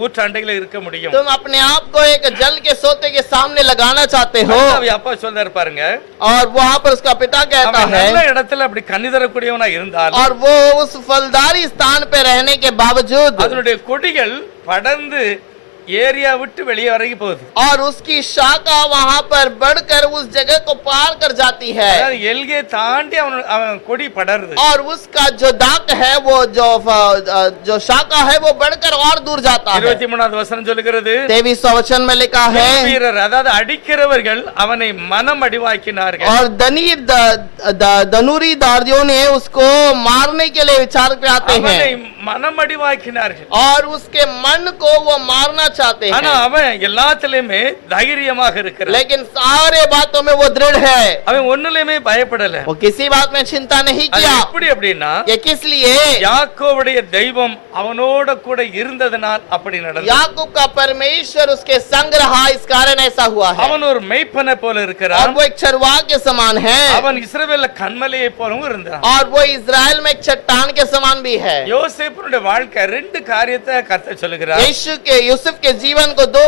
ஊற்றாண்டையில இருக்க முடியும். तुम अपने आप को एक जल के सोते के सामने लगाना चाहते हो, அதான் அப்பா சொல்றாரு பாருங்க, और वहां पर उसका पिता कहता அவன் है, நல்ல இடத்துல அப்படி கனி தரக்கூடியவனா இருந்தால் और वो उस फलदारी स्थान पे रहने के बावजूद, அதனுடைய கொடிகள் படர்ந்து ஏரியா விட்டு வெளியே வரைக்கும் போகுது. और उसकी शाखा वहां पर बढ़कर उस जगह को पार कर जाती है, அதாவது எல்கே தாண்டி அவன் கொடி படருது. और उसका जो दाग है, वो जो शाखा है वो बढ़कर और दूर जाता है. 23வது வசனம் சொல்லுகிறது, 23वां वचन में लिखा है, வீரர் அதாவது அடிக்கிறவர்கள் அவனை மனம் அடிவாக்கினார்கள். और धनुरी दारियों ने उसको मारने के लिए विचार पे आते அவனை हैं, மனம் அடிவாக்கினார்கள். और उसके मन को वो मारना चाहते ஆனா हैं, அவன் எல்லாத்திலுமே தைரியமாக இருக்கிறான். लेकिन सारे बातों में वो दृढ़ है. அவன் ஒண்ணுலயுமே பயப்படல. वो किसी बात में चिंता नहीं அது किया. எப்படி அப்படின்னா, ये किस लिए? யாக்கோவுடைய தெய்வம் அவனோட கூட இருந்ததனால் அப்படி நடந்தது. याकूब का परमेश्वर उसके संग रहा, इस कारण ऐसा हुआ है. அவன் ஒரு மெய்ப்பனை போல और இருக்கிறான். वो एक चरवाह के समान है, அவன் இஸ்ரவேல்ல கன்மலையை போலவும் இருந்தான். और वो इजराइल में एक चट्टान के समान भी है. யோசேப்புடைய வாழ்க்கை ரெண்டு காரியத்தை கர்த்தர் சொல்லுகிறார். यूसुफ के जीवन को दो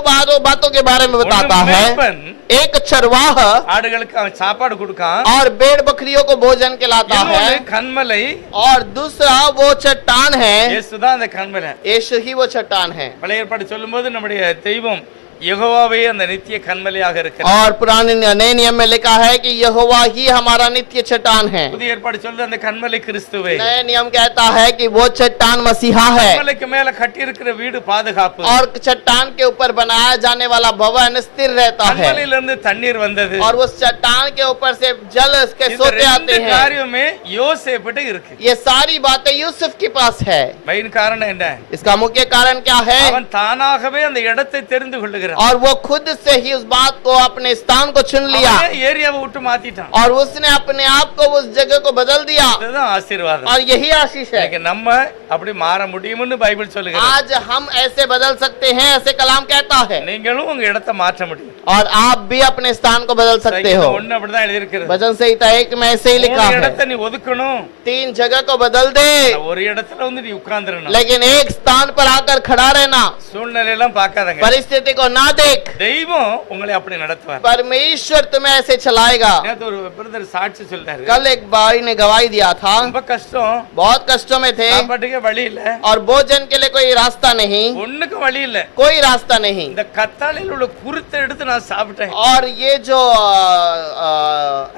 बातों के बारे में बताता ஒன்று है. மெய்ப்பன், एक चरवाह, ஆடுகளுக்கு அவன் சாப்பாடு கொடுக்கான். और भेड़ बकरियों को भोजन खिलाता है, இன்னொன்னு கன்மலை, और दूसरा वो चट्टान है. இயேசுதான் அந்த கன்மலை. यीशु ही वो चट्टान है. பழைய ஏற்பாடு சொல்லும்போது நம்முடைய தெய்வம் யெகோவாவே அந்த நித்திய கன்மலையாக இருக்கிறார். और पुराने नए नियम में लिखा है कि यहोवा ही हमारा नित्य चट्टान है। புதிய ஏற்பாடு சொல்லுது அந்த கன்மலை கிறிஸ்துவே. नए नियम कहता है कि वो चट्टान मसीहा है கன்மலைக்கு மேல கட்டி இருக்கிற வீடு பாதுகாப்பு. और चट्टान के ऊपर बनाया जाने वाला भवन स्थिर रहता है கன்மலையில இருந்து தண்ணீர் வந்தது. और उस चट्टान के ऊपर से जल के இந்த सोते आते ரெண்டு हैं। காரியமே யோசேப்புட்ட இருக்கு. ये सारी बातें यूसुफ के पास है। மெயின் காரணம் என்ன? इसका मुख्य कारण क्या है? அவன் தானாகவே அந்த இடத்தை தெரிந்து கொள்ளுகிறான். और वो खुद से ही उस बात को अपने स्थान को चुन लिया அவனே ஏரியாவை விட்டு மாத்திட்டான். और उसने अपने आप को उस जगह को बदल दिया இதுதான் ஆசீர்வாதம். और यही आशीष है। இன்னைக்கு நம்ம அப்படி மாற முடியும்னு பைபிள் சொல்லுகிறது. आज हम ऐसे बदल सकते हैं, ऐसे कलाम कहता है। நீங்களும் உங்க இடத்தை மாற்ற முடியும். और आप भी अपने स्थान को बदल सकते हो। ஒண்ணு அப்படிதான் எழுதி இருக்கிறது. वचन संहिता 1 में ऐसे ही लिखा ஒரு है, இடத்தை நீ ஒதுக்கணும். 3 जगह को बदल दे, ஒரு இடத்துல வந்து நீ உட்கார்ந்துறணும். लेकिन एक स्थान पर आकर खड़ा रहना। சூழ்நிலை எல்லாம் பார்க்காதங்க. परिस्थिति को ना देख, தெய்வம் உங்களை அப்படி நடத்துவார். परमेश्वर तुम्हें ऐसे चलाएगा। நேத்து ஒரு பிரதர் சாட்சி சொல்றாரு. कल एक भाई ने गवाही दिया था, ரொம்ப கஷ்டம். बहुत कष्टों में थे சாப்பாட்டுக்கே வழி இல்ல. और भोजन के लिए कोई रास्ता नहीं, ஒண்ணுக்கும் வழி இல்ல. कोई रास्ता नहीं। இந்த கத்தாழையில் உள்ள குருத்தை எடுத்து நான் சாப்பிட்டேன். और ये जो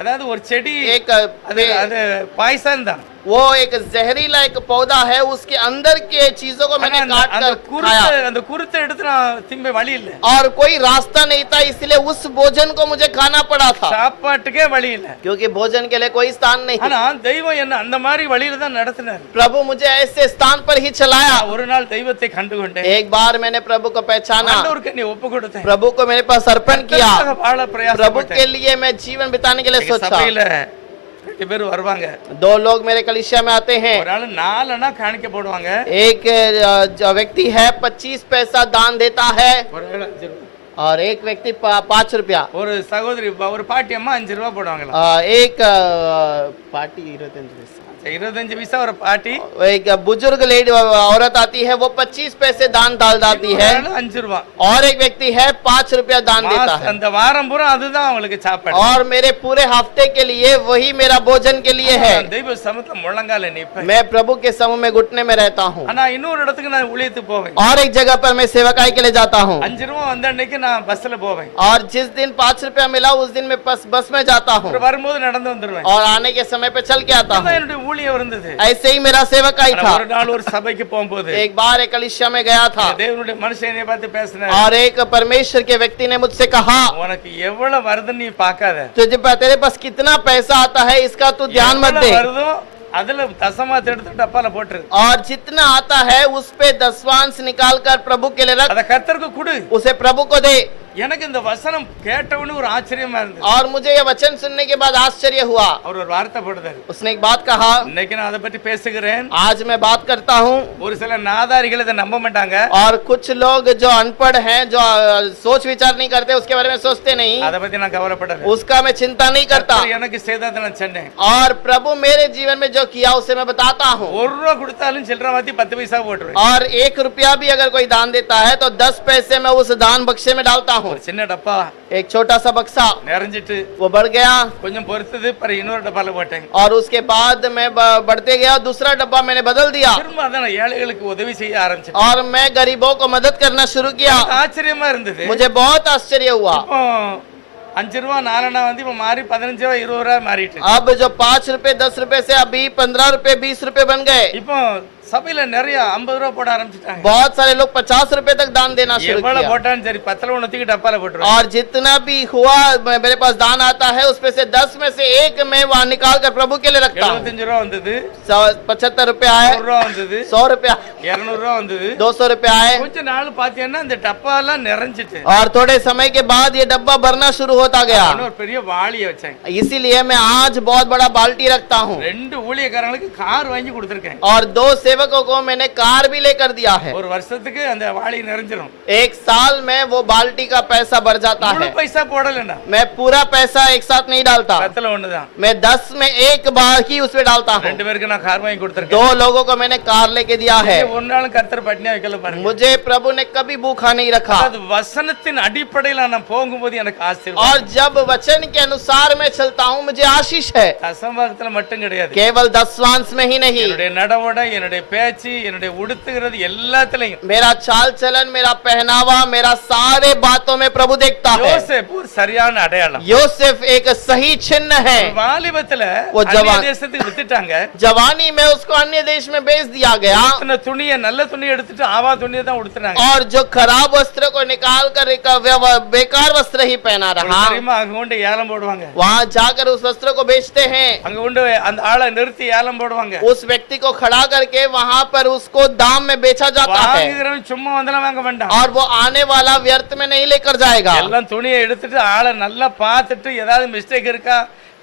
அதாவது ஒரு செடி एक அது அது பாய்சன் தான். वो एक जहरीला एक पौधा है, उसके अंदर के चीजों को मैंने ஆனா काट அந்த कर खाया அந்த குருத்தை எடுத்து நான் திம்ப வழி இல்ல. और कोई रास्ता नहीं था, इसलिए उस भोजन को मुझे खाना पड़ा था சாப்பாட்டுக்கே வழி இல்ல. क्योंकि भोजन के लिए कोई स्थान नहीं। ஆனா தெய்வம் என்ன அந்த மாதிரி வழியில தான் நடத்தினார். प्रभु मुझे ऐसे स्थान पर ही चलाया। ஒரு நாள் தெய்வத்தை கண்டுகொண்டேன். एक बार मैंने प्रभु को पहचाना, ஆண்டவருக்கு நீ ஒப்பு கொடுத்தேன். प्रभु को मेरे पास अर्पण किया, கர்த்தருக்காக வாழ प्रभु பிரயாசப்பட்டேன். के लिए मैं जीवन बिताने के लिए எங்க सोचा। சபையில 2 பேர் வருவாங்க. 2 लोग मेरे कलीसिया में आते हैं। ஒரு ஆளு 4 அணா காணிக்க போடுவாங்க. एक जो व्यक्ति है 25 पैसा दान देता है ஒரு ஆளு 5 ரூபாய். और एक व्यक्ति 5 रुपया। ஒரு சகோதரி ஒரு பாட்டி அம்மா 5 ரூபாய் போடுவாங்களா. एक पार्टी 25 पैसा। 25 பைசா ஒரு பாட்டி. एक बुजुर्ग लेडी औरत आती है, वो 25 पैसे दान डाल जाती है 5 ரூபாய். और एक व्यक्ति है 5 रुपया दान देता है। அந்த வாரம் பூரா அதுதான் அவங்களுக்கு சாப்பாடு. और मेरे पूरे हफ्ते के लिए वही मेरा भोजन के लिए है। தெய்வ சமூகத்துல முழங்கால நிப்பேன். मैं प्रभु के समूह में घुटने में रहता हूँ ஆனா இன்னொரு இடத்துக்கு நான் ஊழியத்துக்கு போவேன். और एक जगह पर मैं सेवकाई के लिए जाता हूँ। 5 ரூபாய் வந்த அன்னைக்கு நான் பஸ்ல போவேன். और जिस दिन 5 रुपया मिला उस दिन मैं बस में जाता हूँ அப்புறம் வரும்போது நடந்து வந்துருவேன். और आने के समय पे चल के आता हूँ। இதுதான் என்னுடைய ஊழியம் இருந்தது. ऐसे ही मेरा सेवकाई ஆனா था। ஒரு நாள் ஒரு சபைக்கு போகும்போது एक बार एक कलीसिया में गया था தேவனுடைய மனுஷனை பார்த்து பேசினார். और एक परमेश्वर के व्यक्ति ने मुझसे कहा, உனக்கு எவ்வளவு வருதுன்னு நீ பார்க்காத. तेरे पास कितना पैसा आता है इसका तू ध्यान मत दे, எவ்வளவு வருதோ அதுல தசமாத்து எடுத்து டப்பால போட்டுரு. और जितना आता है उस पे दसवांश निकाल कर प्रभु के लिए रख, அத கர்த்தருக்கு கொடு. उसे प्रभु को दे। எனக்கு இந்த வசனம் கேட்டவனே ஒரு ஆச்சரியமா இருந்தது. और मुझे ये वचन सुनने के बाद आश्चर्य हुआ। அவர் ஒரு வார்த்தை போடுறாரு. उसने एक बात कहा, இன்னைக்கு நான் அத பத்தி பேசுகிறேன். आज मैं बात करता हूँ। ஒரு சில நாதாரிகள் இதை நம்ப மாட்டாங்க. और कुछ लोग जो अनपढ़ हैं, जो सोच विचार नहीं करते, उसके बारे में सोचते नहीं, அத பத்தி நான் கவலைப்படல. उसका मैं चिंता नहीं करता। கர்த்தர் எனக்கு செய்ததை நான் சொன்னேன். और प्रभु मेरे जीवन में जो किया उसे मैं बताता हूँ। 1 ரூபாய் கொடுத்தாலும் சில்லற மாத்தி 10 பைசா போட்டுருவேன். और 1 रुपया भी अगर कोई दान देता है तो 10 पैसे मैं उस दान बक्से में डालता हूँ। ஒரு சின்ன டப்பா एक छोटा सा बक्सा நிறைஞ்சிட்டு वो बढ़ गया கொஞ்சம் பொறுத்தது पर இன்னொரு டப்பால போட்டேன். और उसके बाद मैं बढ़ते गया, दूसरा डब्बा मैंने बदल दिया திரும்ப அத நான் ஏழைகளுக்கு உதவி செய்ய ஆரம்பிச்சேன். और मैं गरीबों को मदद करना शुरू किया। ஆச்சரியமா இருந்தது. मुझे बहुत आश्चर्य हुआ। இப்போ 5 ரூபாய் 4 அணா வந்து இப்ப மாறி 15 ரூபாய் 20 ரூபாய் மாறிட்டு. अब जो 5 रुपए 10 रुपए से अभी 15 रुपए 20 रुपए बन गए। இப்போ சபையில நிறைய 50 ரூபாய் போட ஆரம்பிச்சிட்டாங்க. बहुत सारे लोग 50 रुपए तक दान देना शुरू எவ்வளவு किया। போட்டாலும் சரி 10ல ஒண்ணு தூக்கி டப்பால போட்டுருவேன். और जितना भी हुआ मेरे पास दान आता है उसमें से 10 में से 1 मैं वहां निकाल कर प्रभु के लिए रखता हूँ। 75 ரூபாய் வந்தது, 75 रुपया आए, 100 ரூபாய் வந்தது, 100 रुपया, 200 ரூபாய் வந்தது. 200 रुपया आए। கொஞ்ச நாள் பாத்தீங்கன்னா அந்த டப்பாலாம் நிறைஞ்சிட்டு. और थोड़े समय के बाद ये डब्बा भरना शुरू होता गया। ஒரு பெரிய வாளிய வச்சேன். इसीलिए मैं आज बहुत बड़ा बाल्टी रखता हूँ। 2 ஊழியக்காரங்களுக்கு கார் வாங்கி கொடுத்திருக்கேன். और 2 सेवकों को मैंने कार भी लेकर दिया है। ஒரு வருஷத்துக்கு அந்த வாளி நிறைஞ்சிரும். 1 साल में वो बाल्टी का पैसा भर जाता முழு है। பைசா போடலனா मैं पूरा पैसा एक साथ नहीं डालता, 10ல ஒண்ணுதான். मैं 10 में 1 बार ही उसमें डालता हूँ। 2 பேருக்கு நான் கார் வாங்கி கொடுத்திருக்கேன். 2 लोगों को मैंने कार लेके दिया है। ஒரு நாளும் கர்த்தர் பட்னியா வைக்கல பாருங்க. मुझे प्रभु ने कभी भूखा नहीं रखा। அது வசனத்தின் அடிப்படையில் நான் போகும்போது எனக்கு ஆசீர்வாதம். और जब वचन के अनुसार मैं चलता हूँ मुझे आशीष है। தசமபாகத்துல மட்டும் கிடையாது. केवल दसवांश में ही नहीं, என்னுடைய நடவடை, என்னுடைய பேச்சு என்னுடைய உடுத்துகிறது எல்லாத்துலயும் मेरा चाल चलन, मेरा पहनावा, मेरा सारे बातों में प्रभु देखता है। யோசேப்பு ஒரு சரியான அடையாளம். योसेफ एक सही चिन्ह है। வாலிபத்துல वो அந்நிய जवान தேசத்துக்கு வித்துட்டாங்க. जवानी में उसको अन्य देश में बेच दिया गया உடுத்தின துணியை நல்ல துணியை எடுத்துட்டு ஆவா துணியை தான் உடுத்துறாங்க. और जो खराब वस्त्र को निकाल कर एक बेकार वस्त्र ही पहना रहा। தெரியுமா அங்க கொண்டு ஏலம் போடுவாங்க. वहाँ जाकर उस वस्त्र को बेचते हैं। அங்க கொண்டு அந்த ஆளை நிறுத்தி ஏலம் போடுவாங்க. उस व्यक्ति को खड़ा करके वहाँ पर उसको दाम में बेचा जाता है வாங்குறவன் சும்மா வந்தெல்லாம் வாங்க வேண்டாம். और वो आने वाला व्यर्थ में नहीं लेकर जाएगा। எல்லாம் துணியை எடுத்துட்டு ஆளை நல்லா பார்த்துட்டு ஏதாவது மிஸ்டேக் இருக்கா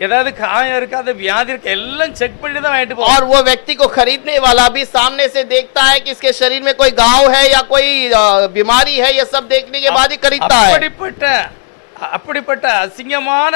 ஏதாவது காயம் இருக்கா அது வியாதி இருக்கா எல்லாம் செக் பண்ணி தான் வாங்கிட்டு போவான். और वो व्यक्ति को खरीदने वाला भी सामने से देखता है कि इसके शरीर में कोई घाव है या कोई बीमारी है, ये सब देखने के बाद ही खरीदता है। அப்படிப்பட்ட அசிங்கமான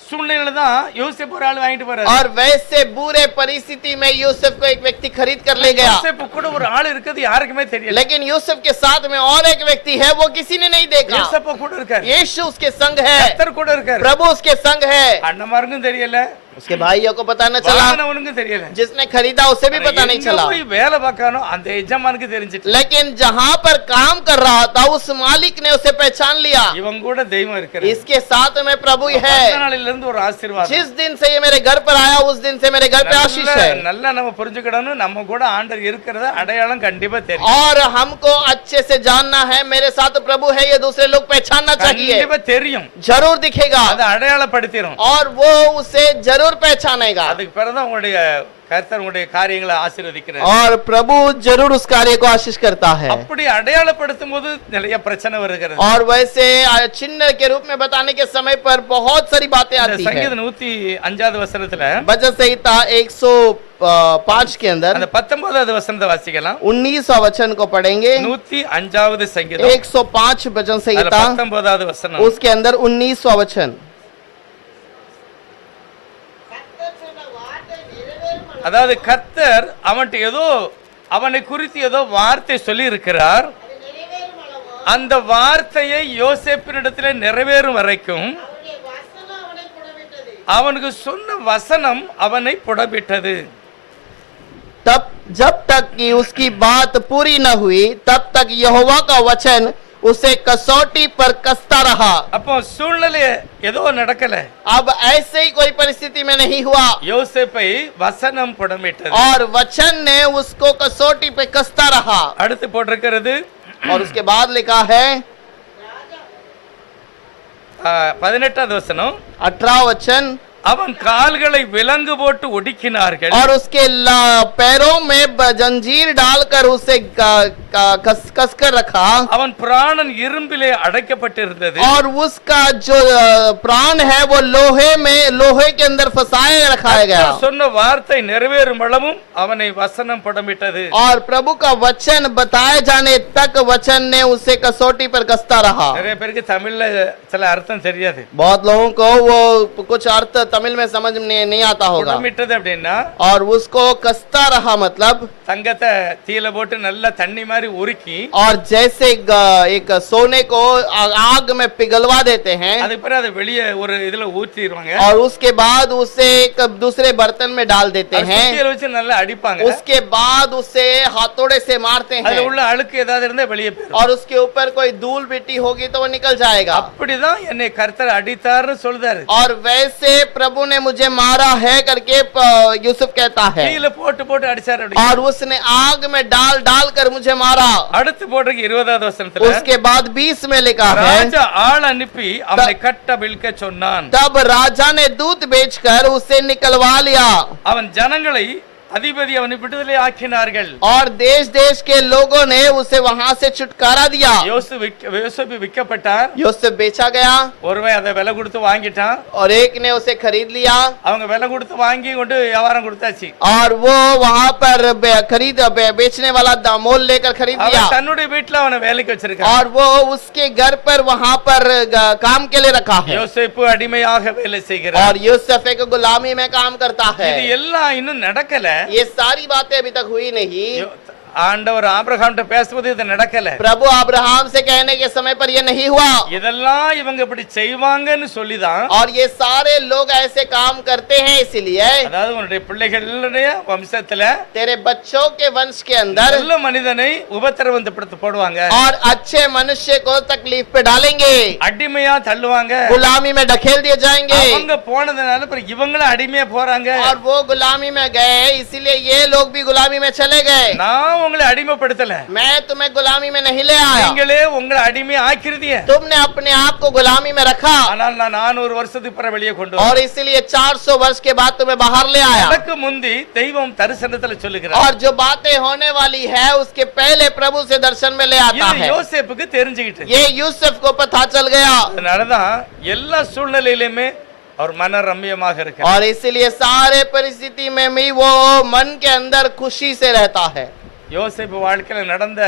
சூழ்நிலையில தான் யோசேப்பு ஒரு ஆள் வாங்கிட்டு போறாரு. और वैसे बुरे परिस्थिति में यूसुफ को एक व्यक्ति खरीद कर ले गया। யோசேப்பு கூட ஒரு ஆள் இருக்குது யாருக்குமே தெரியல. लेकिन यूसुफ के साथ में और एक व्यक्ति है, वो किसी ने नहीं देखा। யோசேப்பு கூட இருக்காரு. यीशु उसके संग है, கர்த்தர் கூட இருக்காரு. प्रभु उसके संग है। அண்ணமாருக்கும் தெரியல, उसके भाइयों को पता न चला, வாங்கினவனுக்கும் தெரியல, जिसने खरीदा उसे भी पता नहीं चला। போய் வேலை பார்க்கணும் அந்த எஜமானுக்கு தெரிஞ்சிட்டு. लेकिन जहाँ पर काम कर रहा था उस मालिक ने उसे पहचान लिया। இவன் கூட தெய்வம் இருக்கிறார். इसके साथ में प्रभु है। அந்த நாளில இருந்து ஒரு ஆசீர்வாதம். जिस दिन से ये मेरे घर पर आया उस दिन से मेरे घर पे आशीष है। நல்லா நம்ம புரிஞ்சுக்கணும் நம்ம கூட ஆண்டவர் இருக்கிறத அடையாளம் கண்டிப்பா தெரியும். और हमको अच्छे से जानना है, मेरे साथ प्रभु है ये दूसरे लोग पहचानना चाहिए। கண்டிப்பா தெரியும், जरूर दिखेगा அது அடையாளப்படுத்திரும். और वो उसे जरूर पहचानेगा அதுக்கு பிறகுதான் உங்களுடைய கர்த்தர் உங்களுடைய காரியங்களை ஆசீர்வதிக்கிறார். और प्रभु जरूर उस कार्य को आशीष करता है। அப்படி அடையாளப்படுத்தும் போது நிறைய பிரச்சனை வருகிறது. और वैसे चिन्ह के रूप में बताने के समय पर बहुत सारी बातें आती है। சங்கீதம் 105வது வசனத்துல भजन संहिता 105 के अंदर அந்த 19வது வசனத்தை வாசிக்கலாம். 19वां वचन को पढ़ेंगे। 105வது சங்கீதம் 105 भजन அதுல संहिता 19வது வசனம். उसके अंदर 19वां वचन। அதாவது கர்த்தர் அவன்கிட்ட ஏதோ அவனை குறித்து ஏதோ வார்த்தை சொல்லி இருக்கிறார். அந்த வார்த்தையை யோசேப்பினிடத்தில் நிறைவேறும் வரைக்கும் அவனுக்கு சொன்ன வசனம் அவனை புடமிட்டது. तब जब तक कि उसकी बात पूरी न हुई तब तक यहोवा का वचन उसे कसौटी पर कसता रहा। அப்போ சூழ்நிலை ஏதோ நடக்கல. अब ऐसे ही कोई परिस्थिति में नहीं हुआ யோசேப்பை வசனம் புடமிட்டது. और वचन ने उसको कसौटी पे कसता रहा। அடுத்து போட்டிருக்கிறது और उसके बाद लिखा है 18வது வசனம். 18वां वचन। அவன் கால்களை விலங்கு போட்டு ஒடுக்கினார்கள். और उसके पैरों में जंजीर डालकर उसे कस कर रखा। அவன் பிராணன் இரும்பிலே அடைக்கப்பட்டிருந்தது. और उसका जो प्राण है वो लोहे के अंदर फंसाए रखाया गया। சொன்ன வார்த்தை நிறைவேறும் அளவும் அவனை வசனம் புடமிட்டது. और प्रभु का वचन बताए जाने तक वचन ने उसे कसौटी पर कसता रहा। நிறைய பேருக்கு தமிழ்ல சில அர்த்தம் தெரியாது. बहुत लोगों को वो कुछ अर्थ तमिल में समझ में नहीं आता होगा। புடமிட்டது அப்படின்னா और उसको कसता रहा मतलब தங்கத்தை தீல போட்டு நல்லா தண்ணி மாதிரி உருக்கி और जैसे एक सोने को आग में पिघलवा देते हैं அதுக்கு பிறகு அதை வெளியே ஒரு இதுல ஊற்றிடுவாங்க. और उसके बाद उसे एक दूसरे बर्तन में डाल देते हैं। சுத்தியல வச்சு நல்லா அடிப்பாங்க. उसके बाद उसे हाथोड़े से मारते அதுல हैं உள்ள அழுக்கு ஏதாவது இருந்தா வெளியே போயிடும். और उसके ऊपर कोई धूल मिट्टी होगी तो वो निकल जाएगा। அப்படிதான் என்னை கர்த்தர் அடித்தார்னு சொல்றாரு. और वैसे प्रभु ने मुझे मारा है करके यूसुफ कहता है। தீல போட்டு போட்டு அடிச்சாரு அப்படி. और उसने आग में डाल कर मुझे मारा। அடுத்து போட்டிருக்கு 20வது வசனத்துல. उसके बाद 20 में लिखा है ராஜா ஆள் அனுப்பி அவனை கட்ட விழ்க்க சொன்னான். तब राजा ने दूत भेजकर उसे निकलवा लिया। அவன் ஜனங்களை அதிபதி அவனை விடுதலை ஆக்கினார்கள். और देश देश के लोगों ने उसे वहां से छुटकारा दिया। யோசேப்பு விற்கப்பட்டார். यूसुफ बेचा गया ஒருவன் அதை விலை கொடுத்து வாங்கிட்டான். और एक ने उसे खरीद लिया। அவங்க விலை கொடுத்து வாங்கி கொண்டு வியாபாரம் கொடுத்தாச்சு. और वो वहां पर बेचने वाला मोल लेकर खरीद लिया। அவன் தன்னுடைய வீட்டுல அவனை வேலைக்கு வச்சிருக்கான். और वो उसके घर पर वहां पर काम के लिए रखा है। யோசேப்பு அடிமையாக வேலை செய்கிறார். और यूसुफ एक गुलामी में काम करता है। இது எல்லாம் இன்னும் நடக்கல. ये सारी बातें अभी तक हुई नहीं। ஆண்டவர் ஆபிரகாம்கிட்ட பேசும்போது இது நடக்கல. प्रभु अब्राहम से कहने के समय पर ये नहीं हुआ, இதெல்லாம் இவங்க இப்படி செய்வாங்கன்னு சொல்லிதான், और ये सारे लोग ऐसे काम करते हैं इसलिए அதாவது உன்னுடைய பிள்ளைகளுடைய வம்சத்துல तेरे बच्चों के वंश के अंदर நல்ல மனிதனை உபத்திரவப்படுத்த போடுவாங்க, और अच्छे मनुष्य को तकलीफ पे डालेंगे, அடிமையா தள்ளுவாங்க. गुलामी में ढकेल दिए जाएंगे, அவங்க போனதுனால அப்புறம் இவங்களும் அடிமையா போறாங்க. और वो गुलामी में गए इसीलिए ये लोग भी गुलामी में चले गए। நான் உங்களை அடிமைப்படுத்தல, मैं तुम्हें गुलामी में नहीं ले आया, நீங்களே உங்களை அடிமையா ஆக்கிருதீங்க. तुमने अपने आप को गुलामी में रखा, ஆனால் நான் 400 வருஷத்துக்கு பிறகு வெளியே கொண்டு और इसीलिए 400 वर्ष के बाद तुम्हें बाहर ले आया। எனக்கு முந்தி தெய்வம் தரிசனத்துல சொல்லுகிறார். और जो बातें होने वाली है उसके पहले प्रभु से दर्शन में ले आता இது है। யோசேப்புக்கு தெரிஞ்சுக்கிட்டு, ये यूसुफ को पता चल गया, அதனாலதான் எல்லா சூழ்நிலையிலுமே அவர் மன ரம்யமாக இருக்கிறார். और इसीलिए सारे परिस्थिति में भी वो मन के अंदर खुशी से रहता है। யோசேப்பு வாழ்க்கையில நடந்த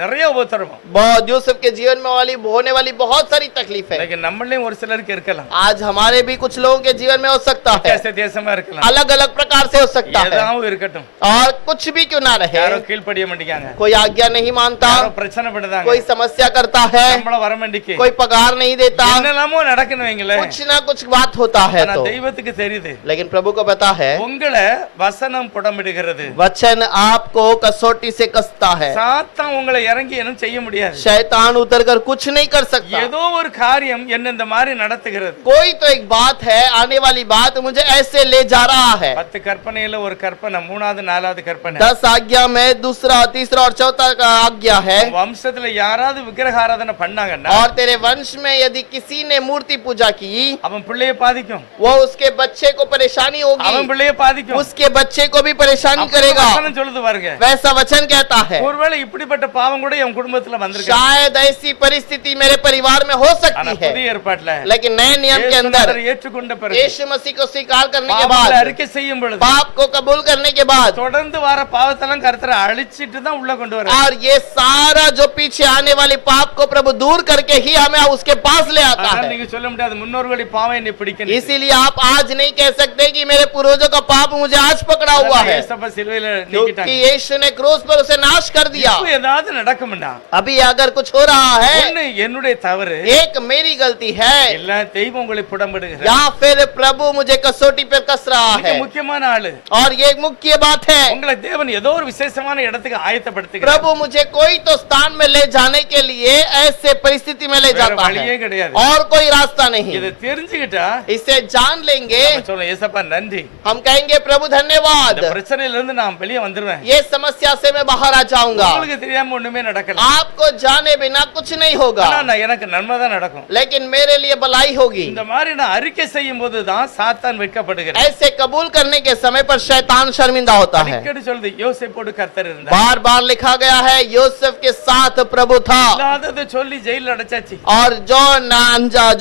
நிறைய உபத்திரவம், बहुत यूसुफ के जीवन में होने वाली बहुत सारी तकलीफ है। இன்னைக்கு நம்மளையும் ஒரு சிலருக்கு இருக்கலாம், आज हमारे भी कुछ लोगों के जीवन में हो सकता है, தேச தேசமா இருக்கலாம், अलग अलग प्रकार से हो सकता है, ஏதாவது இருக்கட்டும். और कुछ भी क्यों ना रहे, யாரோ கீழ்ப்படிய மாட்டேங்காங்க, कोई आज्ञा नहीं मानता, யாரோ பிரச்சனை படுதாங்க, कोई समस्या करता है, நம்மள வர மாட்டேங்க, कोई पगार नहीं देता, என்னெல்லாமோ நடக்கணும் வைங்களே. कुछ ना कुछ बात होता है। ஆனா तो தெய்வத்துக்கு தெரியுது, लेकिन प्रभु को पता है உங்களை வசனம் புடமிடுகிறது. वचन आपको कसौटी से कसता है, சாத்தான் உங்களை இறங்கி என்ன செய்ய முடியாது. शैतान उतरकर कुछ नहीं कर सकता। ஏதோ ஒரு காரியம் என்ன இந்த மாதிரி நடத்துகிறது. कोई तो एक बात है, आने वाली बात मुझे ऐसे ले जा रहा है। 10 கற்பனையில ஒரு கற்பனை, 3வது 4வது கற்பனை. 10 आज्ञा में दूसरा तीसरा और चौथा का आज्ञा है। வம்சத்துல யாராவது விக்கிரக ஆராதனை பண்ணாங்கன்னா और तेरे वंश में यदि किसी ने मूर्ति पूजा की, அவன் பிள்ளையை பாதிக்கும், वो उसके बच्चे को परेशानी அவன் होगी, பிள்ளையை பாதிக்கும். उसके बच्चे को भी परेशानी அப்ப करेगा। வசனம் சொல்லுது பாருங்க, वैसा वचन कहता है ஒருவேளை இப்படிப்பட்ட பாவம் கூட என் குடும்பத்துல வந்திருக்கு. शायद ऐसी परिस्थिति मेरे परिवार में हो ஆனா सकती है, புதிய ஏற்பாட்டுல लेकिन नए नियम के अंदर இயேசுநாதரை ஏற்றுக்கொண்ட பிறகு, यीशु मसीह को स्वीकार करने के பாவங்களை बाद, அறிக்கை செய்யும் பொழுது, पाप को कबूल करने के बाद, தொடர்ந்து வர பாவத்தெல்லாம் கர்த்தரை அழிச்சிட்டு தான் உள்ள கொண்டு வர. और ये सारा जो पीछे आने वाले पाप को प्रभु दूर करके ही हमें उसके पास ले आता அதனால है। நீங்க சொல்ல முடியாது முன்னோர்களுடைய பாவம் என்னை பிடிக்கணும். इसीलिए आप आज नहीं कह सकते कि मेरे पूर्वजों का पाप मुझे आज पकड़ा हुआ है, இயேசுப்பா சிலுவையில क्योंकि நீக்கிட்டாங்க. यीशु ने क्रूस पर उसे नाश कर दिया। இப்போ ஏதாவது நடக்கும்னா, अभी अगर कुछ हो रहा है, ஒண்ணு என்னுடைய தவறு, एक मेरी गलती है, இல்ல தெய்வம் உங்களை புடமிடுகிறார். या फिर प्रभु मुझे कसौटी पर कस रहा மிக है। முக்கியமான ஆளு, और ये एक मुख्य बात है, உங்களை தேவன் ஏதோ ஒரு விசேஷமான இடத்துக்கு ஆயத்தப்படுத்துகிறார். प्रभु मुझे कोई तो स्थान में ले जाने के लिए ऐसे परिस्थिति में ले வேற जाता வழியே है, கிடையாது. और कोई रास्ता नहीं। இதை தெரிஞ்சுக்கிட்டா इसे जान लेंगे, சொல்லுங்க, ஏசப்பா நன்றி, हम कहेंगे प्रभु धन्यवाद, இந்த பிரச்சனையில இருந்து நான் வெளியே வந்துருவேன். ये समस्या से मैं बाहर आ जाऊंगा। உங்களுக்கு தெரியாம ஒண்ணுமே நடக்கல, आपको जाने बिना कुछ नहीं होगा, ஆனா எனக்கு நன்மை தான் நடக்கும். लेकिन मेरे लिए भलाई होगी। இந்த மாதிரி நான் அறிக்கை செய்யும் போது தான் சாத்தான் வெட்கப்படுகிறார். ऐसे कबूल करने के समय पर शैतान शर्मिंदा होता है। அடிக்கடி சொல்லுது, யோசேப்போடு கர்த்தர் இருந்தார். बार बार लिखा गया है यूसुफ के साथ प्रभु था, இல்லாததை சொல்லி ஜெயில அடைச்சாச்சு. और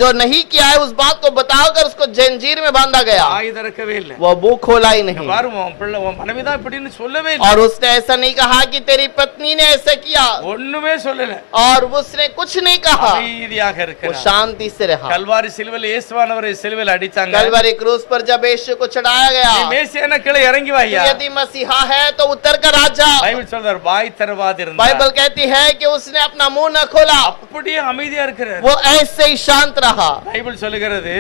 जो नहीं किया है उस बात को बताकर उसको जंजीर में बांधा गया, ஆய் திறக்கவே இல்லை. वो मुंह खोला ही नहीं। பாரு, உன் பிள்ளை உன் மனைவிதான் இப்படின்னு சொல்லவே இல்லை. और उसने ऐसा नहीं कहा कि तेरी पत्नी ने ऐसा किया, ஒண்ணுமே சொல்லல. और उसने कुछ नहीं कहा, அமைதியாக वो இருக்கிறார். शांति से रहा। கல்வாரி சிலுவையில் இயேசுவானவரை சிலுவையில் அடிச்சாங்க. कलवरी क्रूस पर जब यीशु को चढ़ाया गया, நீ மேசியானா கீழே இறங்கி வாயா. यदि मसीहा है तो उतर कर आ जा। பைபிள் சொல்றார், வாய் திறவாது இருந்தார். बाइबल कहती है कि उसने अपना मुंह न खोला, அப்படியே அமைதியா இருக்கிறார். वो ऐसे ही शांत रहा। பைபிள் சொல்லுகிறது,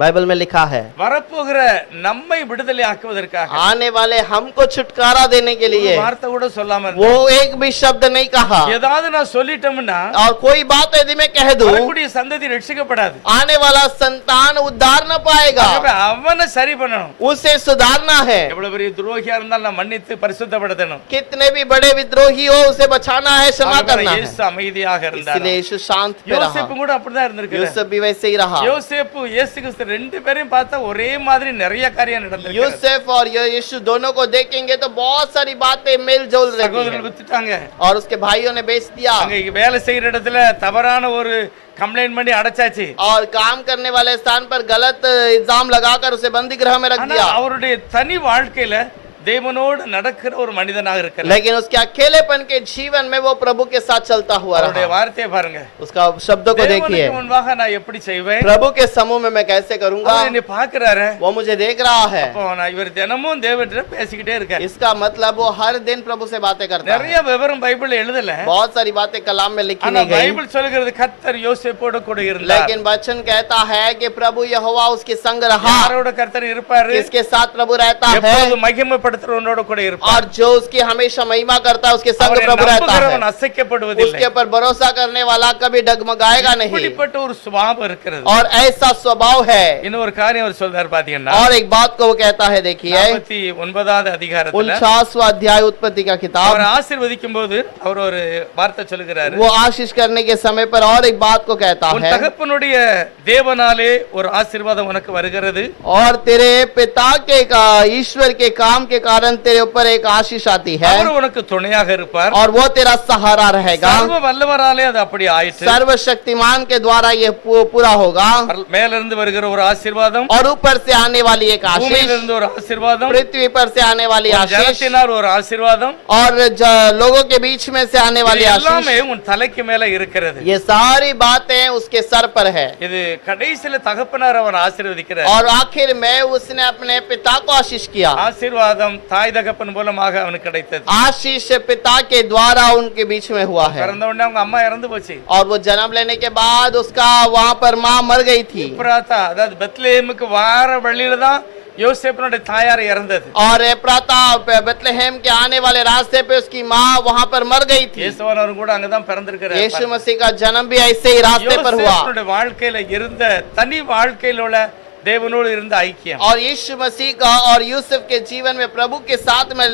बाइबल में लिखा है வரப்போகிற நம்மை விடுதலை ஆக்குவதற்காக आने वाले हमको छुटकारा देने के ஒரு लिए வார்த்தை கூட சொல்லாம இருந்தார். वो एक भी शब्द नहीं कहा, ஏதாவது நான் சொல்லிட்டோம்னா और कोई बात यदि मैं कह दूं வரக்கூடிய சந்ததி ரட்சிக்கப்படாது. आने वाला संतान उद्धार न पाएगा, ஆகவே அவனை சரி பண்ணணும். उसे सुधारना है। எவ்வளவு பெரிய துரோகியா இருந்தாலும் நான் மன்னித்து பரிசுத்தப்படுத்தணும். कितने भी बड़े विद्रोही हो उसे बचाना है, क्षमा ஆகவே करना है। இயேசு அமைதியாக இருந்தார். इसलिए यीशु शांत पे रहा, யோசேப்பு கூட அப்படிதான் இருந்திருக்காரு. यूसुफ भी वैसे ही रहा। யோசேப்பு இயேசு கிறிஸ்து ரெண்டு பேரையும் பார்த்தா ஒரே மாதிரி நிறைய காரியம் நடந்திருக்கு. यूसुफ और यीशु दोनों को देखेंगे तो बहुत सारी बातें मेल जोल रही சகோதரர்கள் हैं, வித்துட்டாங்க. और उसके भाइयों ने बेच दिया, அங்க வேலை செய்யற இடத்துல தவறான ஒரு கம்ப்ளைண்ட் பண்ணி அடைச்சாச்சு. और काम करने वाले स्थान पर गलत इल्जाम लगाकर उसे बंदी गृह में रख ஆனா दिया। அவருடைய தனி வாழ்க்கையில தேவனோடு நடக்கிற ஒரு மனிதனாக இருக்கிறார். लेकिन उसके अकेलेपन के जीवन में वो प्रभु के साथ चलता हुआ அவருடைய रहा। வார்த்தையை பாருங்க. उसका शब्दों को देखिए, தேவனுக்கு முன்பாக நான் எப்படி செய்வேன்? प्रभु के समूह में मैं कैसे करूंगा, அவர் என்னை பார்க்கறாரு. वो मुझे देख रहा है। அப்போ நான் இவர் தினமும் தேவனிடம் பேசிக்கிட்டே இருக்கார். इसका मतलब वो हर दिन प्रभु से बातें करता है। நிறைய விவரம் பைபிள்ல எழுதல. बहुत सारी बातें कलाम में लिखी ஆனா नहीं गई, பைபிள் சொல்கிறது கர்த்தர் யோசேப்போடு கூட இருந்தார். लेकिन वचन कहता है कि प्रभु यहोवा उसके संग रहा। யாரோட கர்த்தர் இருப்பாரு? किसके साथ प्रभु रहता है? எப்பொழுதும் மகிமைப்படுத்துறவனோட கூட இருப்பார். और जो उसकी हमेशा महिमा करता है उसके संग அவரை प्रभु रहता நம்புகிறவன் है। அசைக்கப்படுவதில்லை. उसके ऊपर भरोसा करने वाला कभी डगमगाएगा नहीं, இப்படிப்பட்ட ஒரு சுபாவம் இருக்கிறது. और ऐसा स्वभाव है। இன்னொரு காரியம் அவர் சொல்றாரு பாத்தீங்கன்னா, और एक बात को वो कहता है, देखिए 49வது அதிகாரத்துல 49वां अध्याय उत्पत्ति का அவர் किताब, ஆசீர்வதிக்கும் போது அவர் ஒரு வார்த்தை சொல்லுகிறாரு. वो आशीष करने के समय पर और एक बात को कहता உன் है, தகப்பனுடைய தேவனாலே ஒரு ஆசீர்வாதம் உனக்கு வருகிறது. और तेरे पिता के ईश्वर के काम के कारण तेरे ऊपर एक आशीष आती है, அவர் உனக்கு துணையாக இருப்பார். और वो तेरा सहारा रहेगा। சர்வ வல்லவராலே அது அப்படி ஆயிற்று. सर्वशक्तिमान के द्वारा ये पूरा होगा। மேல இருந்து வருகிற ஒரு ஆசீர்வாதம், और ऊपर से आने वाली एक आशीष, பூமியில இருந்து ஒரு ஆசீர்வாதம், पृथ्वी पर से आने वाली ஒரு आशीष, ஜனத்தினால் ஒரு ஆசீர்வாதம், और लोगों के बीच में से आने वाली இது आशीष, எல்லாமே உன் தலைக்கு மேல இருக்கிறது. ये सारी बातें उसके सर पर है। இது கடைசியில தகப்பனார் அவன் ஆசீர்வதிக்கிறார். और आखिर में उसने अपने पिता को आशीष किया। ஆசீர்வாதம் தாய் தகப்பன் மூலமாக அவனுக்கு கிடைத்தது. आशीष पिता के द्वारा उनके बीच में हुआ है। பிறந்த உடனே அவங்க அம்மா இறந்து போச்சு. और वो जन्म लेने के बाद उसका वहां पर माँ मर गई थी। எப்ராத்தா, அதாவது பெத்லெஹேமுக்கு வார வழியில தான் யோசேப்பினுடைய தாயார் இறந்தது. और एप्राता बेतलेहम के आने वाले रास्ते पे उसकी माँ वहां पर मर गई थी। இயேசுவானவர் கூட அங்கதான் பிறந்திருக்கிறார். यीशु मसीह का जन्म भी ऐसे ही रास्ते पर हुआ। யோசேப்பினுடைய வாழ்க்கையில இருந்த தனி வாழ்க்கையில உள்ள தேவனோடு இருந்த ஐக்கியம், और यीशु मसीह का और यूसुफ के जीवन में प्रभु के साथ में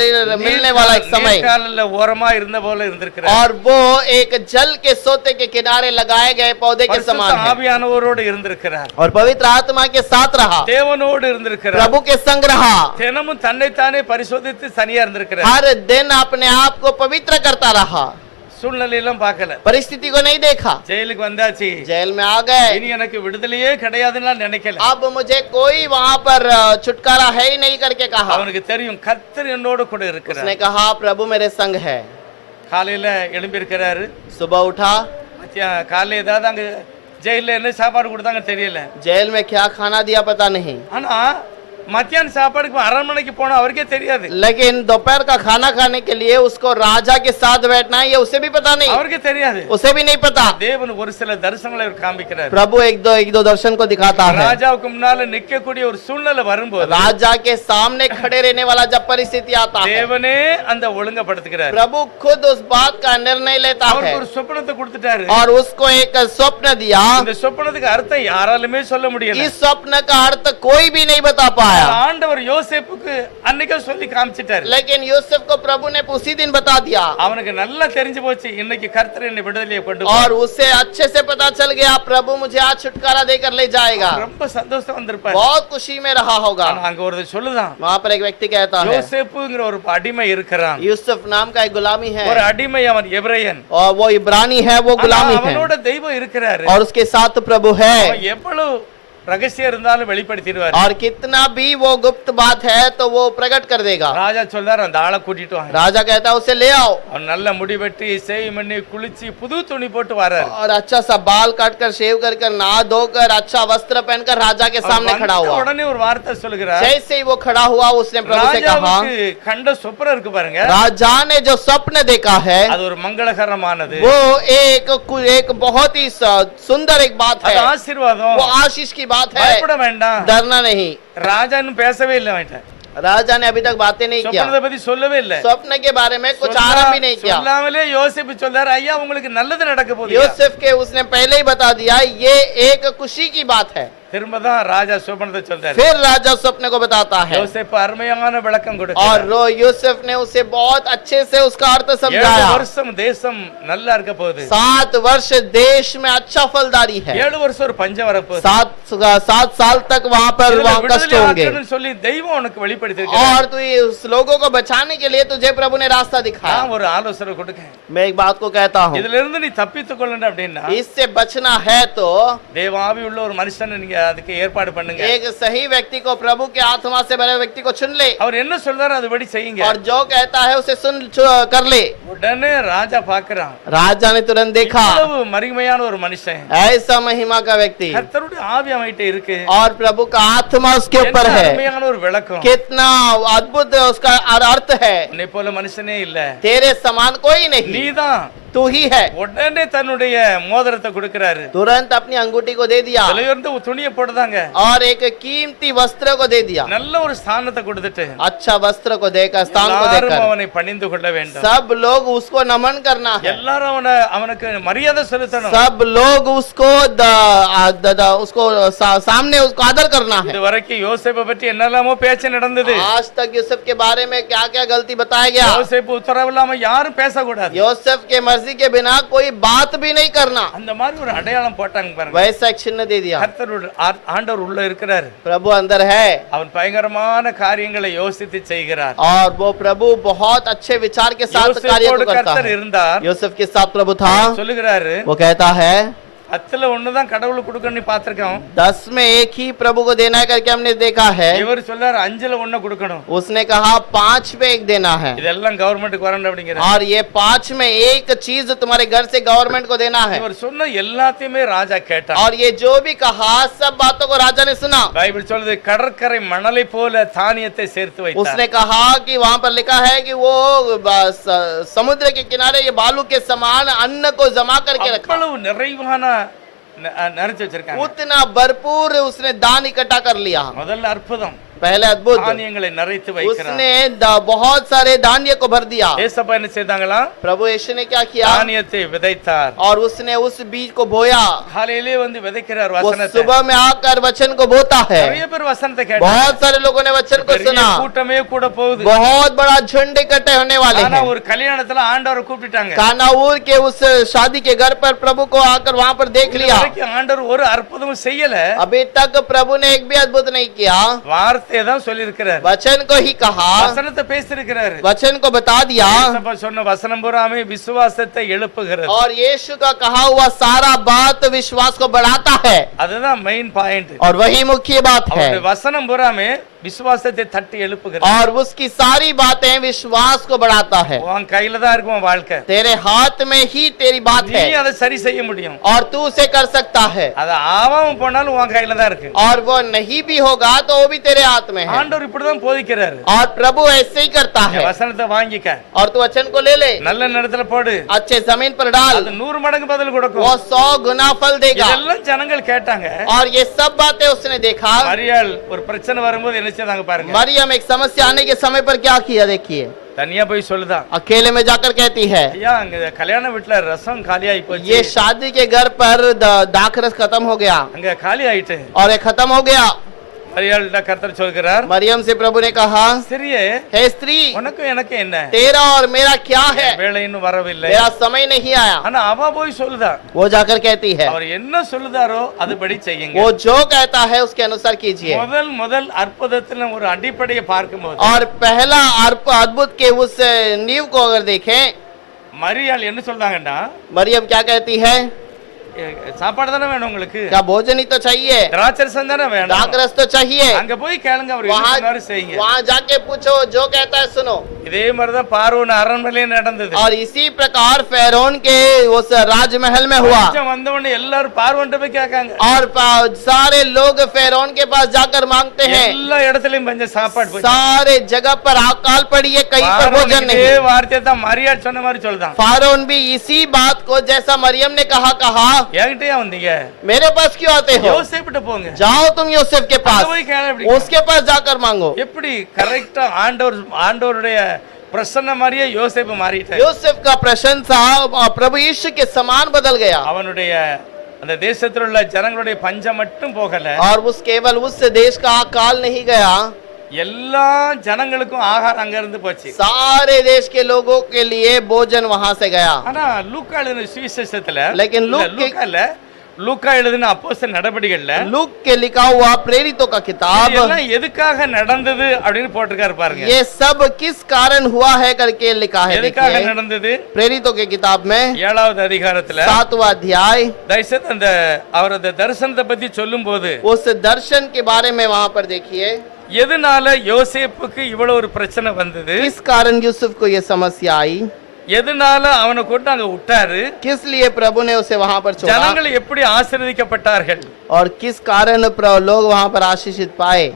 मिलने वाला एक समय, நீர்க்காலில் ஓரமா இருந்த போல இருந்திருக்கிறார். और वो एक जल के सोते के किनारे लगाए गए पौधे के समान பரிசுத்த है। ஆவியானவரோடு இருந்திருக்கிறார். और पवित्र आत्मा के साथ रहा, தேவனோடு இருந்திருக்கிறார். प्रभु के संग रहा, தினமும் தன்னைத்தானே பரிசோதித்து தனியா இருந்திருக்கிறார். हर दिन अपने आप को पवित्र करता रहा, சூழ்நிலையெல்லாம் பார்க்கல. परिस्थिति को नहीं देखा। ஜெயிலுக்கு வந்தாச்சு, जेल में आ गए, இனி எனக்கு விடுதலையே கிடையாதுன்னு நினைக்கல. अब मुझे कोई वहां पर छुटकारा है ही नहीं करके कहा। அவனுக்கு தெரியும் கர்த்தர் என்னோடு கூட उसने இருக்கிறார். कहा प्रभु मेरे संग है। காலையில எழும்பி இருக்கிறாரு. सुबह उठा, காலையில ஏதாவது அங்க ஜெயில என்ன சாப்பாடு கொடுத்தாங்க தெரியல. जेल में क्या खाना दिया पता नहीं, ஆனா மத்தியான சாப்பாடுக்கு அரண்மனைக்கு போனா அவருக்கே தெரியாது. लेकिन दोपहर का खाना खाने के लिए उसको राजा के साथ बैठना है ये उसे भी पता नहीं, அவருக்கே தெரியாது. उसे भी नहीं पता। தேவன் ஒரு சில தரிசனங்களை அவர் காண்பிக்கிறார். प्रभु एक दो दर्शन को दिखाता है। ராஜாவுக்கு முன்னால நிக்கக்கூடிய ஒரு சூழ்நிலை வரும்போது राजा के सामने खड़े रहने वाला जब परिस्थिति आता है, தேவனே அந்த ஒழுங்கப்படுத்துகிறார். प्रभु खुद उस बात का निर्णय लेता है, அவருக்கு ஒரு சொப்பனத்தை கொடுத்துட்டாரு. और उसको एक स्वप्न दिया। இந்த சொப்பனத்துக்கு அர்த்தம் யாராலுமே சொல்ல முடியல. इस स्वप्न का अर्थ कोई भी नहीं बता पाया, ஆண்டவர் யோசேப்புக்கு அன்னைக்கே சொல்லி காமிச்சிட்டாரு. लेकिन यूसुफ को प्रभु ने उसी दिन बता दिया, அவனுக்கு நல்லா தெரிஞ்சு போச்சு இன்னைக்கு கர்த்தர் என்னை விடுதலையை கொண்டு और उसे अच्छे से पता चल गया प्रभु मुझे आज छुटकारा देकर ले जाएगा। ரொம்ப சந்தோஷம் வந்திருப்பாரு. बहुत खुशी में रहा होगा। ஆனா அங்க ஒரு சொல்லுதான், वहां पर एक व्यक्ति कहता है, யோசேப்புங்கிற ஒரு அடிமை இருக்கிறான். यूसुफ नाम का एक गुलामी है, ஒரு அடிமை, அவன் எபிரேயன். और वो इब्रानी है, वो ஆனா गुलामी है, அவனோட தெய்வம் இருக்கிறாரு. और उसके साथ प्रभु है। அவன் எவ்வளவு ரகசியம் இருந்தாலும் வெளிப்படுத்திடுவார். और कितना भी वो गुप्त बात है तो वो प्रकट कर देगा। ராஜா சொல்றாரு, அந்த ஆளை கூட்டிட்டு வாங்க. राजा कहता है उसे ले आओ, அவன் நல்ல முடி வெட்டி சேவ் பண்ணி குளிச்சு புது துணி போட்டு வராரு. और अच्छा सा बाल काट कर शेव कर कर नहा धोकर अच्छा वस्त्र पहनकर राजा के सामने खड़ा हुआ। உடனே ஒரு வார்த்தை சொல்லுகிறார். जैसे ही वो खड़ा हुआ उसने प्रभु से कहा, ராஜாவுக்கு கண்ட சொப்பனம் இருக்கு பாருங்க, राजा ने जो स्वप्न देखा है அது ஒரு மங்களகரமானது. वो एक बहुत ही सुंदर एक बात அது है, ஆசீர்வாதம். वो आशीष की बात है, பயப்பட வேண்டாம். डरना नहीं। ராஜா இன்னும் பேசவே இல்லை அவன்கிட்ட. राजा ने अभी तक बातें नहीं किया, சொப்பனத்தை பத்தி சொல்லவே இல்லை. स्वप्न के बारे में कुछ आरंभ भी नहीं किया। சொல்லாமலே யோசேப்பு சொல்றாரு, ஐயா உங்களுக்கு நல்லது நடக்க போகுது. यूसुफ के उसने पहले ही बता दिया ये एक खुशी की बात है। திரும்ப தான் ராஜா சொப்பனத்தை சொல்றாரு. फिर राजा स्वप्न को बताता है, யோசேப்பு அருமையான விளக்கம் और கொடுக்கிறார். यूसुफ ने उसे बहुत अच्छे से उसका अर्थ 7 समझाया। வருஷம் தேசம் நல்லா இருக்க போகுது. 7 वर्ष देश में अच्छा फलदारी है, 7 வருஷம் ஒரு பஞ்சம் வரப்போகுது. 7 साल तक वहाँ पर இதுல वहाँ कष्ट விடுதலை होंगे, ஆக்கணும்னு சொல்லி தெய்வம் உனக்கு வெளிப்படுத்திருக்கிறார். और तू उस लोगों को बचाने के लिए तुझे प्रभु ने रास्ता दिखाया। நான் ஒரு ஆலோசனை கொடுக்கேன். मैं एक बात को कहता हूँ, இதுல இருந்து நீ தப்பித்துக் கொள்ளணும் அப்படின்னா इससे बचना है तो தேவாவி உள்ள ஒரு மனுஷனை நீங்க அதுக்கு ஏற்பாடு பண்ணுங்க. एक सही व्यक्ति को, प्रभु के आत्मा से भरे व्यक्ति को चुन ले அவர் என்ன சொல்றாரு அதுபடி செய்யுங்க. और जो कहता है उसे कर ले। உடனே ராஜா பாக்குறான், राजा ने तुरंत देखा இவ்வளவு மகிமையான ஒரு மனுஷன், ऐसा महिमा का व्यक्ति கர்த்தருடைய ஆவி அவன்கிட்ட இருக்கு, और प्रभु का आत्मा उसके ऊपर என்ன है। அருமையான ஒரு விளக்கம், कितना अद्भुत उसका अर्थ है। உன்னை போல மனுஷனே இல்ல, तेरे समान कोई नहीं, நீதான். तू ही है। உடனே தன்னுடைய மோதிரத்தை கொடுக்கிறாரு, तुरंत अपनी अंगूठी को दे दिया விலையுயர்ந்த ஒரு துணியை போடுதாங்க, और एक कीमती वस्त्र को दे दिया। நல்ல ஒரு ஸ்தானத்தை கொடுத்துட்டு अच्छा वस्त्र को देकर, स्थान को எல்லாரும் देकर அவனை பணிந்து கொள்ள வேண்டும், सब लोग उसको नमन करना है, எல்லாரும் அவனுக்கு மரியாதை செலுத்தணும். सब लोग उसको उसको सामने उसको आदर करना है। இது வரைக்கும் யோசேப்பை பற்றி என்னெல்லாமோ பேச்சு நடந்தது. आज तक यूसुफ के बारे में क्या क्या गलती बताया गया। யோசேப்பு உத்தரவு இல்லாம யாரும் பேசக்கூடாது, यूसुफ के मर्जी के बिना कोई बात भी नहीं करना, அந்த மாதிரி ஒரு அடையாளம் போட்டாங்க பாருங்க. वैसा एक चिन्ह दे दिया। கர்த்தருடைய ஆண்டவர் உள்ள இருக்கிறாரு, प्रभु अंदर है அவன் பயங்கரமான காரியங்களை யோசித்து செய்கிறார். और वो प्रभु बहुत अच्छे विचार के साथ कार्य யோசேப்போடு को करता கர்த்தர் है। இருந்தார், यूसुफ के साथ प्रभु था। சொல்லுகிறாரு, वो कहता है 10ல 1 தான் கடவுளுக்கு கொடுக்கணும்னு பார்த்திருக்கோம். 10 में 1 ही प्रभु को देना है करके हमने देखा है। இவர் சொல்றாரு 5ல 1 கொடுக்கணும். उसने कहा 5 में 1 देना है, இதெல்லாம் கவர்மெண்ட்டுக்கு வரணும் அப்படிங்கிறார். और ये 5 में 1 चीज तुम्हारे घर से गवर्नमेंट को देना है। இவர் சொன்ன எல்லாத்தையுமே ராஜா கேட்டார். और ये जो भी कहा सब बातों को राजा ने सुना। பைபிள் சொல்லுது கடற்கரை மணலை போல தானியத்தை சேர்த்து வைத்தார். उसने कहा कि वहां पर लिखा है कि वो समुद्र के किनारे ये बालू के समान अन्न को जमा करके रखा। அவ்வளவு நிறைவான நிறைச்சு வச்சிருக்காங்க. उतना भरपूर उसने दान इकट्ठा कर लिया। முதல்ல அற்புதம், पहले अद्भुत, தானியங்களை நிறைத்து வைக்கிறார். उसने बहुत सारे धान्य को भर दिया। ஏசப்பா என்ன செய்தாங்களா? प्रभु यीशु ने क्या किया? தானியத்தை விதைத்தார். और उसने उस बीज को बोया। காலையிலே வந்து விதைக்கிறார் वो வசனத்தை. सुबह में आकर वचन को बोता है। நிறைய பேர் வசனத்தை கேட்டாங்க. बहुत सारे लोगों ने वचन को பெரிய सुना। கூட்டமே கூட போகுது. बहुत बड़ा झुंड इकट्ठे होने वाले ஆனா हैं। ஒரு கல்யாணத்துல ஆண்டவரை கூப்பிட்டாங்க. कानाऊर के उस शादी के घर पर प्रभु को आकर वहां पर देख लिया। ஆண்டவர் ஒரு அற்புதமும் செய்யல, अभी तक प्रभु ने एक भी अद्भुत नहीं किया, வார்த்தையை தான் சொல்லி இருக்கிறார், वचन को ही कहा, வசனத்தை பேசியிருக்கிறார். वचन को बता दिया। ஏசப்பா சொன்ன வசனம் பூராமே விசுவாசத்தை எழுப்புகிறது. और यीशु का कहा हुआ सारा बात विश्वास को बढ़ाता है, அதுதான் மெயின் பாயிண்ட். और वही मुख्य बात है। அவருடைய வசனம் பூராமே விசுவாசத்தை தட்டி எழுப்புகிறது. और उसकी सारी बातें विश्वास को बढ़ाता है। உன் கையில தான் இருக்கும் உன் வாழ்க்கை, तेरे हाथ में ही तेरी बात நீ है, அதை சரி செய்ய முடியும். और तू उसे कर सकता है। அது ஆவாம போனாலும் உன் கையில தான் இருக்கு. और वो नहीं भी होगा तो वो भी तेरे हाथ में है। ஆண்டவர் இப்படிதான் போதிக்கிறாரு. और प्रभु ऐसे ही करता है। வசனத்தை வாங்கிக்க, और तू वचन को ले ले, நல்ல நேரத்துல போடு, अच्छे जमीन पर डाल, அது 100 மடங்கு பதில் वो கொடுக்கும். 100 गुना फल देगा। இதெல்லாம் ஜனங்கள் கேட்டாங்க. और ये सब बातें उसने देखा। மரியாள் ஒரு பிரச்சனை வரும்போது என்ன செய்தாங்க பாருங்க. मरियम एक समस्या आने के समय पर क्या किया देखिए, தனியா போய் சொல்லுதான், अकेले में जाकर कहती है, ஐயா அங்க கல்யாண வீட்டுல ரசம் காலி ஆயி போச்சு, ये शादी के घर पर दाखरस खत्म हो गया, அங்க காலி ஆயிட்டு. और ये खत्म हो गया। மரியாள்கிட்ட கர்த்தர் சொல்கிறார், मरियम से प्रभु ने कहा, சிறியே हे स्त्री, உனக்கும் எனக்கு என்ன, तेरा और मेरा क्या है, வேலை இன்னும் வரவில்லை. मेरा समय नहीं आया। ஆனா அவ போய் சொல்லுதா, वो जाकर कहती है, அவர் என்ன சொல்லுதாரோ அதுபடி செய்யுங்க. वो जो कहता है उसके अनुसार कीजिए। முதல் அற்புதத்துல ஒரு அடிப்படையை பார்க்கும்போது, और पहला अद्भुत के उस नींव को अगर देखें, மரியாள் என்ன சொல்றாங்கன்னா, मरियम क्या कहती है, சாப்பாடு தானே வேணும் உங்களுக்கு, क्या भोजन ही तो चाहिए, திராட்சரசம் தானே வேணும், दाखरस तो चाहिए। அங்க போய் கேளுங்க, அவர் என்ன சொன்னாரு செய்யுங்க. वहाँ जाके पूछो, जो कहता है सुनो। இதே மாதிரிதான் பார்வோன் அரண்மனையிலே நடந்தது. और इसी प्रकार फेरोन के उस राजमहल में हुआ। கொஞ்சம் वंद உடனே எல்லாரும் பார்வோன்ட்ட போய் கேட்காங்க. और सारे लोग फेरोन के पास जाकर मांगते हैं। எல்லா இடத்துலயும் கொஞ்சம் சாப்பாடு போச்சு. सारे जगह पर अकाल पड़ी है, कहीं पर भोजन இதே नहीं। வார்த்தை தான் மரியாள் சொன்ன மாதிரி சொல்றான். फारोन भी इसी बात को जैसा मरियम ने कहा, என்கிட்டயே வந்தீங்க, मेरे पास क्यों आते हो, யோசேப்பிட்ட போங்க, जाओ तुम यूसुफ के அங்க पास, போய் கேளு. எப்படி उसके पास जाकर मांगो। எப்படி கரெக்டா ஆண்டவருடைய பிரசன்ன மாதிரியே யோசேப்பு மாறிட்டார். यूसुफ का प्रशंसा प्रभु यीशु के समान बदल गया। அவனுடைய அந்த தேசத்தில் உள்ள ஜனங்களுடைய பஞ்சம் மட்டும் போகல, और उस केवल उस देश का अकाल नहीं गया, எல்லா ஜனங்களுக்கும் ஆகாரம் அங்க இருந்து போச்சு. सारे देश के लोगों के लिए भोजन वहां से गया। ஆனா லூக்கால சுவிசேஷத்துல, लेकिन லூக்கா எழுதின அப்போஸ்தலர் நடபடிகள்ல लूक के लिखा हुआ प्रेरितों का किताब, இதெல்லாம் எதுக்காக நடந்தது அப்படின்னு போட்டிருக்காரு பாருங்க. ये सब किस कारण हुआ है करके लिखा है. எதுக்காக देखिए நடந்தது? प्रेरितों के किताब में 7வது அதிகாரத்துல 7वां अध्याय, தயவுசெய்து அந்த அவரது தரிசனத்தை பத்தி சொல்லும்போது उस दर्शन के बारे में वहां पर देखिए எதனால யோசேப்புக்கு இவ்வளவு ஒரு பிரச்சனை வந்தது, किस कारण यूसुफ को ये समस्या आई, எதனால அவனை கொண்டு அங்க விட்டாரு, किस लिए प्रभु ने उसे वहां पर छोड़ा, ஜனங்கள் எப்படி ஆசீர்வதிக்கப்பட்டார்கள், और किस कारण लोग वहां पर आशीषित पाए.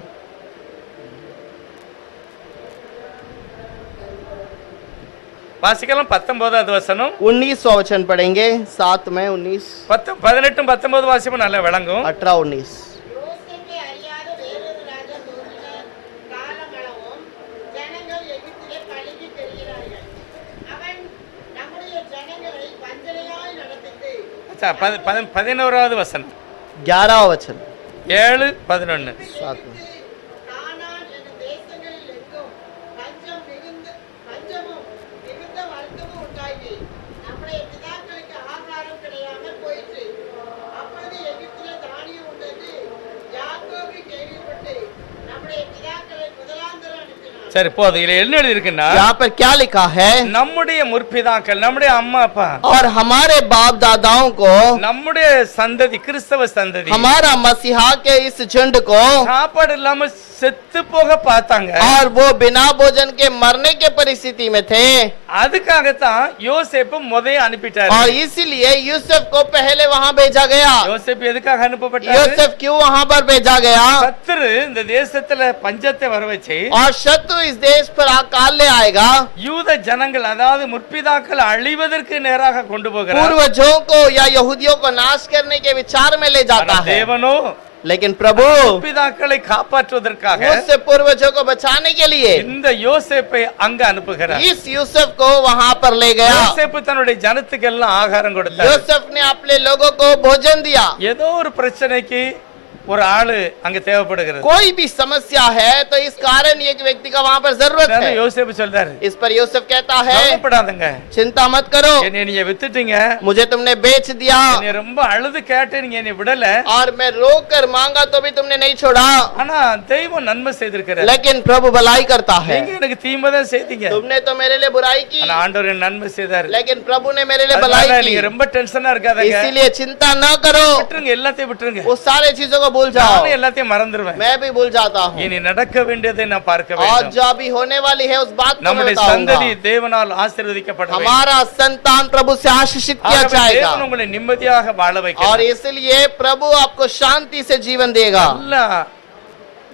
வாசிக்கலாம் 19வது வசனம். 19वां वचन पढ़ेंगे, 7 में 19, 18 19 வாசிப்போம், நல்லா விளங்கும். 18 19. யோசேப்பை அறியாத வேறொரு ராஜா தோன்றின காலமளவும் ஜனங்கள் எகிப்திலே பழுகி பெறுகிறார்கள். அவன் நம்முடைய ஜனங்களை வஞ்சனையாய் நடத்திட்டு 11வது வசனம். 11वां वचन 7 11. 7 में. கானான் என்னும் தேசங்களில் எங்கும் பஞ்சமும் மிகுந்த வருத்தமும் உண்டாகி நம்முடைய பிதாக்களுக்கு ஆகாரம் கிடையாமல் போயிற்று. அப்பொழுது எகிப்திலே தானியம் உண்டது யாக்கோபு கேள்விப்பட்டு நம்முடைய பிதாக்களை முதலாந்தரம் அனுப்பினார். சரி போதும். இதுல என்ன எழுதி இருக்குன்னா, यहाँ पर क्या लिखा है, நம்முடைய முற்பிதாக்கள், நம்முடைய அம்மா அப்பா, और हमारे बाप दादाओं को, நம்முடைய சந்ததி, கிறிஸ்தவ சந்ததி हमारा मसीहा के इस झुंड को, சாப்பாடு இல்லாம செத்து போக பார்த்தாங்க. और वो बिना भोजन के मरने के परिस्थिति में थे, அதுக்காகத்தான் யோசேப்பு முதல்ல அனுப்பிட்டாரு. और इसीलिए यूसुफ को पहले वहां भेजा गया. யோசேப்பு எதுக்காக அனுப்பப்பட்டாரு? यूसुफ क्यों वहां पर भेजा गया, சத்துரு இந்த தேசத்துல பஞ்சத்தை வர வச்சு और शत्रु इस देश पर अकाल ले आएगा, யூத ஜனங்கள், அதாவது முற்பிதாக்கள் அழிவதற்கு நேராக கொண்டு போகிறார். पूर्वजों को या यहूदियों को नाश करने के विचार में ले जाता ஆனா है. தேவனோ लेकिन प्रभु முற்பிதாக்களை காப்பாற்றுவதற்காக उससे पूर्वजों को बचाने के लिए இந்த யோசேப்பை அங்க அனுப்புகிறார். इस यूसुफ को वहां पर ले गया. யோசேப்பு தன்னுடைய ஜனத்துக்கு எல்லாம் ஆகாரம் கொடுத்தார். यूसुफ ने अपने लोगों को भोजन दिया. ஏதோ ஒரு பிரச்சனைக்கு ஒரு ஆளு அங்க தேவைப்படுகிறது. कोई भी समस्या है तो इस कारण एक व्यक्ति का वहां पर जरूरत है. யோசேப்பு சொல்றாரு, इस पर यूसुफ कहता है, கவலைப்படாதங்க, चिंता मत करो, என்னை நீங்க வித்துட்டீங்க, मुझे तुमने बेच दिया, என்னை ரொம்ப அழுது கேட்டு நீங்க என்னை விடல, और मैं रोक कर मांगा तो भी तुमने नहीं छोड़ा, ஆனா தெய்வம் நன்மை செய்திருக்கிறார். लेकिन प्रभु भलाई करता है. நீங்க எனக்கு தீமை தான் செய்தீங்க, तुमने तो मेरे लिए बुराई की, ஆனா ஆண்டவர் எனக்கு நன்மை செய்தார். लेकिन प्रभु ने मेरे लिए அதனால भलाई நீங்க की. ரொம்ப டென்ஷனா இருக்காதங்க, इसीलिए चिंता न करो, விட்டுருங்க, எல்லாத்தையும் விட்டுருங்க, उस सारे चीजों को भूल जाओ. நானும் எல்லாத்தையும் மறந்துடுவேன். मैं भी भूल जाता हूँ. இனி நடக்க வேண்டியதை நான் பார்க்க और வேண்டும். जो अभी होने वाली है उस बात को मैं நம்முடைய बताऊंगा. சந்ததி தேவனால் ஆசீர்வதிக்கப்பட வேண்டும். हमारा संतान प्रभु से आशीषित किया ஆகவே जाएगा, தேவன் உங்களை நிம்மதியாக வாழ और வைக்கிறார். इसलिए प्रभु आपको शांति से जीवन देगा. நல்லா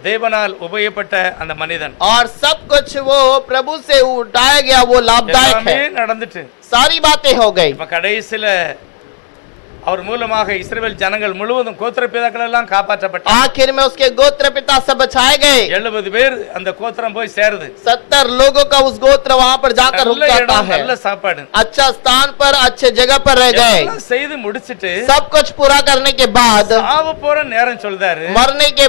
தேவனால் உபயோகப்பட்ட அந்த மனிதன் और सब कुछ वो प्रभु से उठाया गया, वो लाभदायक எல்லாமே है. நடந்துட்டு सारी बातें हो गई. இப்ப கடைசில அவர் மூலமாக இஸ்ரவேல் ஜனங்கள் முழுவதும் கோத்திர பிதாக்கள் எல்லாம் காப்பாற்றப்பட்டார். आखिर में उसके गोत्र पिता सब बचाए गए. 70 பேர் அந்த கோத்திரம் போய் சேருது. 70 लोगों का उस गोत्र वहां पर जाकर रुक நல்ல जाता இடம், है. நல்ல சாப்பாடு, अच्छा स्थान पर, अच्छे जगह पर रह गए. எல்லாம் செய்து முடிச்சிட்டு सब कुछ पूरा करने के बाद சாவ போற நேரம் சொல்றாரு, मरने के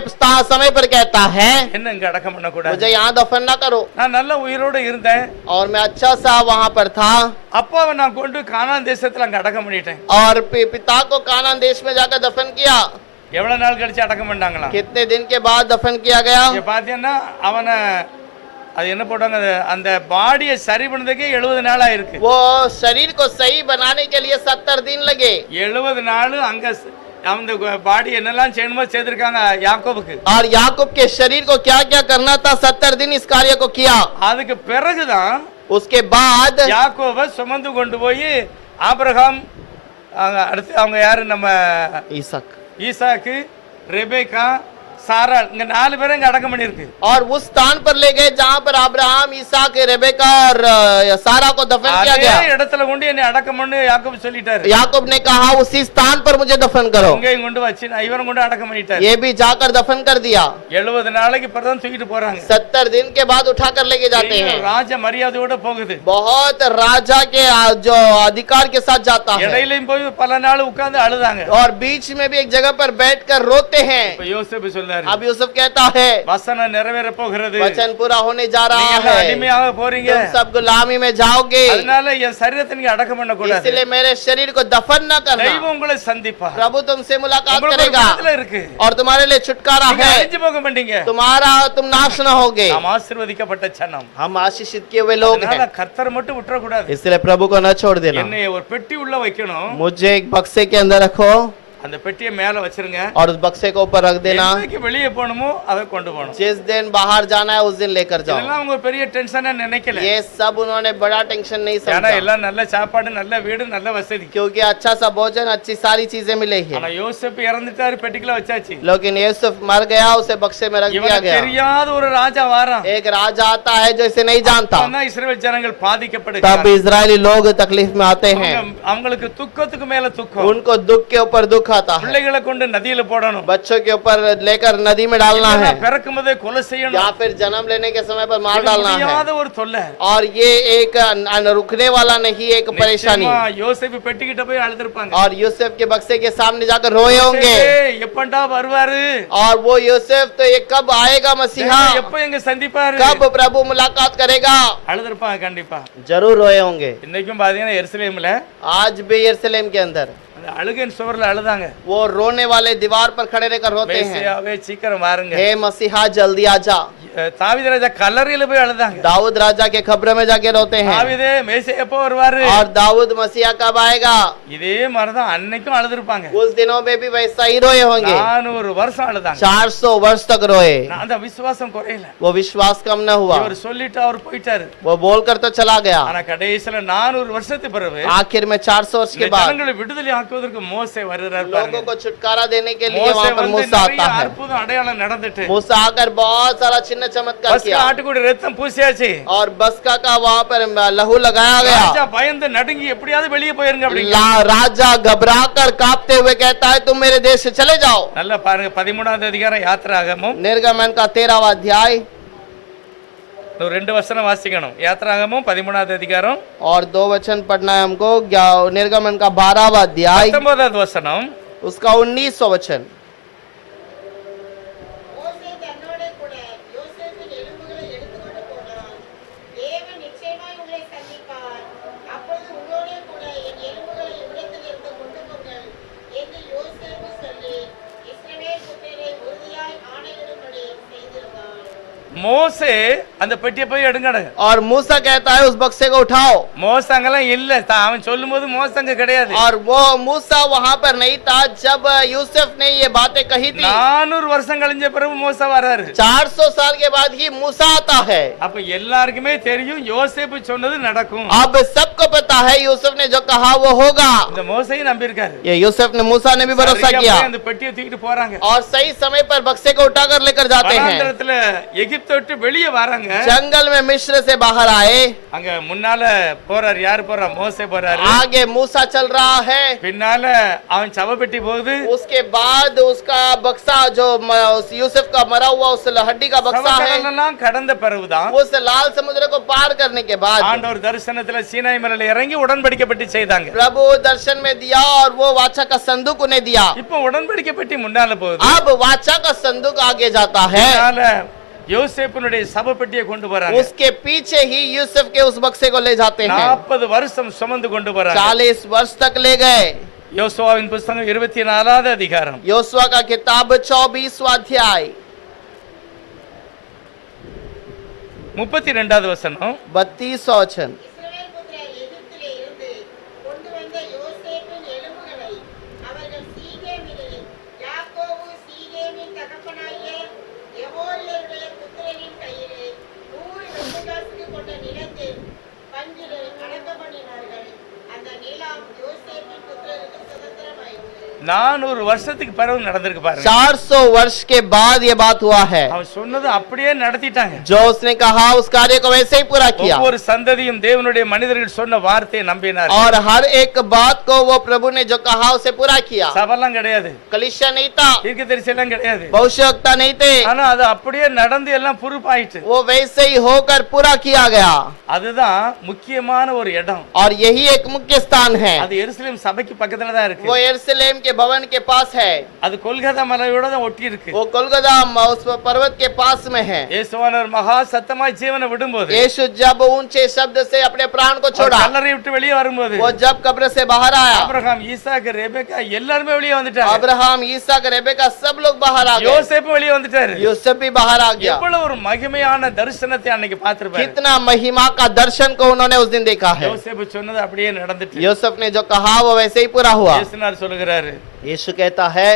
समय पर कहता है, என்ன இங்க அடக்கம் பண்ண கூடாது, मुझे यहाँ दफन न करो. நான் நல்ல உயிரோட இருந்தேன், और मैं अच्छा सा वहां पर था, அப்பாவை நான் கொண்டு கானான் தேசத்துல அங்க அடக்கம் பண்ணிட்டேன். और पिता को कानान देश में जाकर दफन किया. எவ்வளவு நாள் கழிச்சு அடக்கம் பண்ணாங்களா? कितने दिन के बाद दफन किया गया? இங்க பாத்தீங்கன்னா அவனை அது என்ன போட்டாங்க, அந்த பாடியை சரி பண்ணதுக்கே 70 நாள் ஆயிருக்கு. वो शरीर को सही बनाने के लिए 70 दिन लगे. 70 நாள் அங்க அந்த பாடி என்னெல்லாம் செய்யணுமோ செய்திருக்காங்க யாக்கோபுக்கு. और याकूब के शरीर को क्या क्या करना था, 70 दिन इस कार्य को किया. அதுக்கு பிறகுதான் उसके बाद யாக்கோப சுமந்து கொண்டு போய் ஆபிரகாம், அடுத்து அவங்க யாரு, நம்ம ईसक, ஈசாக்கு, ரெபேக்கா, सारा இங்க 4 பேரும் இங்க அடக்கம் பண்ணிருக்கு. और उस स्थान पर ले गए जहां पर अब्राहम, इसहाक, रेबेका और सारा को दफन किया அதே गया. இடத்துல கொண்டு என்னை அடக்கம் பண்ணு யாக்கோபு சொல்லிட்டாரு. याकूब ने कहा उसी स्थान पर मुझे दफन करो. இங்கேயும் கொண்டு வச்சு இவரும் கொண்டு அடக்கம் பண்ணிட்டாரு. ये भी जाकर दफन कर दिया. 70 நாளைக்கு பிறகு தூக்கிட்டு போறாங்க. 70 दिन के बाद उठाकर लेके जाते हैं. ராஜ மரியாதையோட போகுது. बहुत राजा के जो अधिकार के साथ जाता है. இடையிலும் போய் பல நாள் உட்கார்ந்து அழுதாங்க. और बीच में भी एक जगह पर बैठकर रोते हैं. இப்ப யோசேப்பு சொல்றாரு, சொல்றாரு, अब यूसुफ कहता है வசனம் நிறைவேற போகிறது, वचन पूरा होने जा रहा நீங்க எல்லாம் है, அடிமையாக போறீங்க, तुम सब गुलामी में जाओगे, அதனால என் சரீரத்தை நீங்க அடக்கம் பண்ண கூடாது, इसलिए मेरे शरीर को दफन न करना। தெய்வம் உங்களை சந்திப்பார், प्रभु तुमसे मुलाकात உங்களுக்கு ஒரு करेगा விடுதலை இருக்கு, और तुम्हारे लिए छुटकारा நீங்க है, அழிஞ்சு போக மாட்டீங்க, तुम नाश न होगे। நாம் ஆசீர்வதிக்கப்பட்ட சனம், हम आशीषित किए हुए लोग அதனால हैं, கர்த்தரை மட்டும் விட்டுற கூடாது, इसलिए प्रभु को न छोड़ देना। என்னை ஒரு பெட்டி உள்ள வைக்கணும், मुझे एक बक्से के अंदर रखो அந்த பெட்டியை மேல வச்சிருங்க, और उस बक्से को ऊपर रख देना, என்னைக்கு வெளியே போகணுமோ அதை கொண்டு போகணும், जिस दिन बाहर जाना है उस दिन लेकर जाओ। இதெல்லாம் உங்க பெரிய டென்ஷனா நினைக்கல, ये सब उन्होंने बड़ा टेंशन नहीं ஏன்னா समझा, எல்லாம் நல்ல சாப்பாடு, நல்ல வீடு, நல்ல வசதி, क्योंकि अच्छा सा भोजन, अच्छी सारी चीजें मिलेगी। ஆனா யோசேப்பு இறந்துட்டாரு, பெட்டிக்குள்ள வச்சாச்சு, लेकिन यूसुफ मर गया, उसे बक्से में रख दिया இவனுக்கு गया। தெரியாத ஒரு ராஜா வாரான், एक राजा आता है जो इसे नहीं जानता, அப்பதான் இஸ்ரவேல் ஜனங்கள் तब பாதிக்கப்படுகிறார்கள், इजरायली लोग तकलीफ में आते हैं, அவங்களுக்கு துக்கத்துக்கு மேல துக்கம், उनको दुख के ऊपर दुख आता है, பிள்ளைகளை கொண்டு நதியில போடணும், बच्चों के ऊपर लेकर नदी में डालना है, பிறக்கும் போதே கொலை செய்யணும், या फिर जन्म लेने के समय पर मार இது डालना முடியாத है। ஒரு தொல்லை, और ये एक रुकने वाला नहीं, एक परेशानी। நிச்சயமா யோசேப்பு பெட்டிக்கிட்ட போய் அழுதுருப்பாங்க, और यूसुफ के बक्से के सामने जाकर रोए होंगे, யோசேப்பே, எப்பண்டா வருவாரு, और वो यूसुफ तो ये कब आएगा मसीहा, எப்ப எங்க சந்திப்பாரு, कब प्रभु मुलाकात करेगा, அழுதுருப்பாங்க கண்டிப்பா, जरूर रोए होंगे। இன்னைக்கும் பாத்தீங்கன்னா எருசலேம்ல आज भी यरूशलेम के अंदर அந்த அழுகையின் சுவர்ல அழுதாங்க, वो रोने वाले दीवार पर खड़े रहकर रोते हैं, மேசியாவே சீக்கிரம் வாருங்க, हे मसीहा जल्दी आजा। தாவீது ராஜா கல்லறையில போய் அழுதாங்க, दाऊद राजा के खबर में जाके रोते हैं, தாவீதே மேசியா எப்போ வருவாரு, और दाऊद मसीहा कब आएगा। இதே மாதிரிதான் அன்னைக்கும் அழுதுருப்பாங்க, उस दिनों में भी वैसा ही रोए होंगे, 400 வருஷம் அழுதாங்க, 400 वर्ष तक रोए, அந்த விசுவாசம் குறையல, वो विश्वास कम न हुआ, இவர் சொல்லிட்டு அவர் போயிட்டாரு, वो बोलकर तो चला गया। ஆனா கடைசியில 400 வருஷத்துக்கு பிறகு आखिर में 400 वर्ष के இந்த बाद ஜனங்களை விடுதலை ஆக்குவதற்கு மோசே வருகிறார் लोगों பாருங்க, को छुटकारा देने के लिए மோசே वहां पर வந்து मूसा நிறைய आता है, அற்புதம் அடையாளம் நடந்துட்டு मूसा आकर बहुत सारा चिन्ह चमत्कार பஸ்கா किया, ஆட்டுக்குடி ரத்தம் பூசியாச்சு, और बसका का वहां पर लहू लगाया गया। ராஜா பயந்து நடுங்கி எப்படியாவது வெளியே போயிருங்க அப்படிங்க, राजा घबरा कर कांपते हुए कहता है तुम मेरे देश से चले जाओ। நல்லா பாருங்க 13வது அதிகாரம் யாத்திராகமம், निर्गमन का 13वां अध्याय ஒரு 2 வசனம் வாசிக்கணும், யாத்திராகமம் 13வது அதிகாரம் और 2 वचन पढ़ना है हमको। निर्गमन का 12वां अध्याय 19வது வசனம், उसका 19वां वचन। மோசே தன்னோடே கூட யோசேப்பின் எலும்புகளை எடுத்துக்கொண்டு போனான். தேவன் நிச்சயமாய் உங்களை சந்திப்பார். அப்பொழுது உங்களோடே கூட என் எலும்புகளை இவ்விடத்திலிருந்து கொண்டு போங்கள் என்று யோசேப்பு சொல்லி இஸ்ரவேல் புத்திரரை உறுதியாய் ஆணையிடும்படி செய்திருந்தான். மோசே அந்த பெட்டியை போய் எடுங்க, और मूसा कहता है उस बक्से को उठाओ, மோசே அங்கெல்லாம் இல்ல, அவன் சொல்லும்போது மோசே அங்க கிடையாது, और वो मूसा वहां पर नहीं था जब यूसुफ ने ये बातें कही थी। 400 வருஷம் கழிஞ்ச பிறகு மோசே வராரு, 400 साल के बाद ही मूसा आता है। அப்ப எல்லாருக்குமே தெரியும் யோசேப்பு சொன்னது நடக்கும், अब सबको पता है यूसुफ ने जो कहा वो होगा। இந்த மோசையும் நம்பி இருக்காரு, ये यूसुफ ने मूसा ने भी भरोसा किया, அந்த பெட்டியை தூக்கிட்டு போறாங்க, और सही समय पर बक्से को उठाकर लेकर जाते हैं। வனாந்தரத்துல எகிப்தை விட்டு வெளியே வராங்க, जंगल में मिस्र से बाहर आए, அங்க முன்னால போறாரு, யாரு போறா, மோசே போறாரு, आगे मूसा चल रहा है, பின்னால அவன் சவப்பெட்டி போகுது, उसके बाद उसका बक्सा जो उस यूसुफ का मरा हुआ उस हड्डी का बक्सा है, சவக்கடலெல்லாம் கடந்த பிறகுதான் उस लाल समुद्र को पार करने के बाद ஆண்டவர் தரிசனத்துல சீனாய் மலையில இறங்கி உடன்படிக்கை பெட்டி செய்தாங்க, प्रभु दर्शन में दिया और वो वाचा का संदूक उन्हें दिया। இப்போ உடன்படிக்கை பெட்டி முன்னால போகுது, अब वाचा का संदूक आगे जाता है, பின்னால யோசேப்பினுடைய சவப்பெட்டியை கொண்டு போறாங்க, उसके पीछे ही यूसुफ के उस बक्से को ले जाते हैं। 40 வருஷம் சுமந்து கொண்டு போறாங்க, 40 वर्ष तक ले गए। யோசுவாவின் புத்தகம் 24வது அதிகாரம், योशुआ का किताब 24वां अध्याय 32வது வசனம், 32वां वचन। இஸ்ரவேல் புத்திரர் எகிப்திலே இருந்து கொண்டு வந்த யோசேப்பின் எலும்புகளை அவர்கள் சீகேமிலே யாக்கோபு சீகேமின் தகப்பனாகிய எமோரியருடைய புத்திரனின் கையிலே 100 வெள்ளிக்காசுக்கு கொண்ட நிலத்தில் பங்கிலே அடக்கம் பண்ணினார்கள். அந்த நிலம் யோசேப்பின் புத்திரருக்கு சுதந்திரமாயிற்று. 400 வருஷத்துக்கு பிறகு நடந்திருக்கு பாருங்க, 400 वर्ष के बाद ये बात हुआ है। அவன் சொன்னது அப்படியே நடத்திட்டாங்க, जो उसने कहा उस कार्य को वैसे ही पूरा किया, ஒவ்வொரு சந்ததியும் தேவனுடைய மனிதர்கள் சொன்ன வார்த்தையை நம்பினார், और हर एक बात को वो प्रभु ने जो कहा उसे पूरा किया। சபைலாம் கிடையாது, कलीसिया नहीं था, தீர்க்கதரிசிலாம் கிடையாது, भविष्यवक्ता नहीं थे, ஆனா அது அப்படியே நடந்து எல்லாம் புருப்பாயிட்டு, वो वैसे ही होकर पूरा किया गया। அதுதான் முக்கியமான ஒரு இடம், और यही एक मुख्य स्थान है, அது எருசலேம் சபைக்கு பக்கத்துல தான் वो இருக்கு, यरूशलेम के भवन के पास है। அது கொல்கத்தா மலையோட தான் ஒட்டி இருக்கு. वो कोलकाता उस पर्वत के पास में है। இயேசுவானவர் மகா சத்தமாய் ஜீவனை விடும்போது, यीशु जब ऊंचे शब्द से अपने प्राण को அவர் छोड़ा, கல்லறை விட்டு வெளியே வரும்போது, वो जब कब्र से बाहर आया, ஆபிரகாம், ஈசாக்கு, ரெபெக்கா எல்லாரும் வெளியே வந்துட்டாங்க. अब्राहम, ईसाक, रेबेका सब लोग बाहर आ गए। யோசேப்பு வெளியே வந்துட்டாரு. यूसुफ भी बाहर आ गया। எவ்வளவு ஒரு மகிமையான தரிசனத்தை அன்னைக்கு பார்த்திருப்பாரு. कितना महिमा का दर्शन को उन्होंने उस दिन देखा है। யோசேப்பு சொன்னது அப்படியே நடந்துட்டு. यूसुफ ने जो कहा वो वैसे ही पूरा हुआ। இயேசுனார் சொல்லுகிறாரு, यीशु कहता है,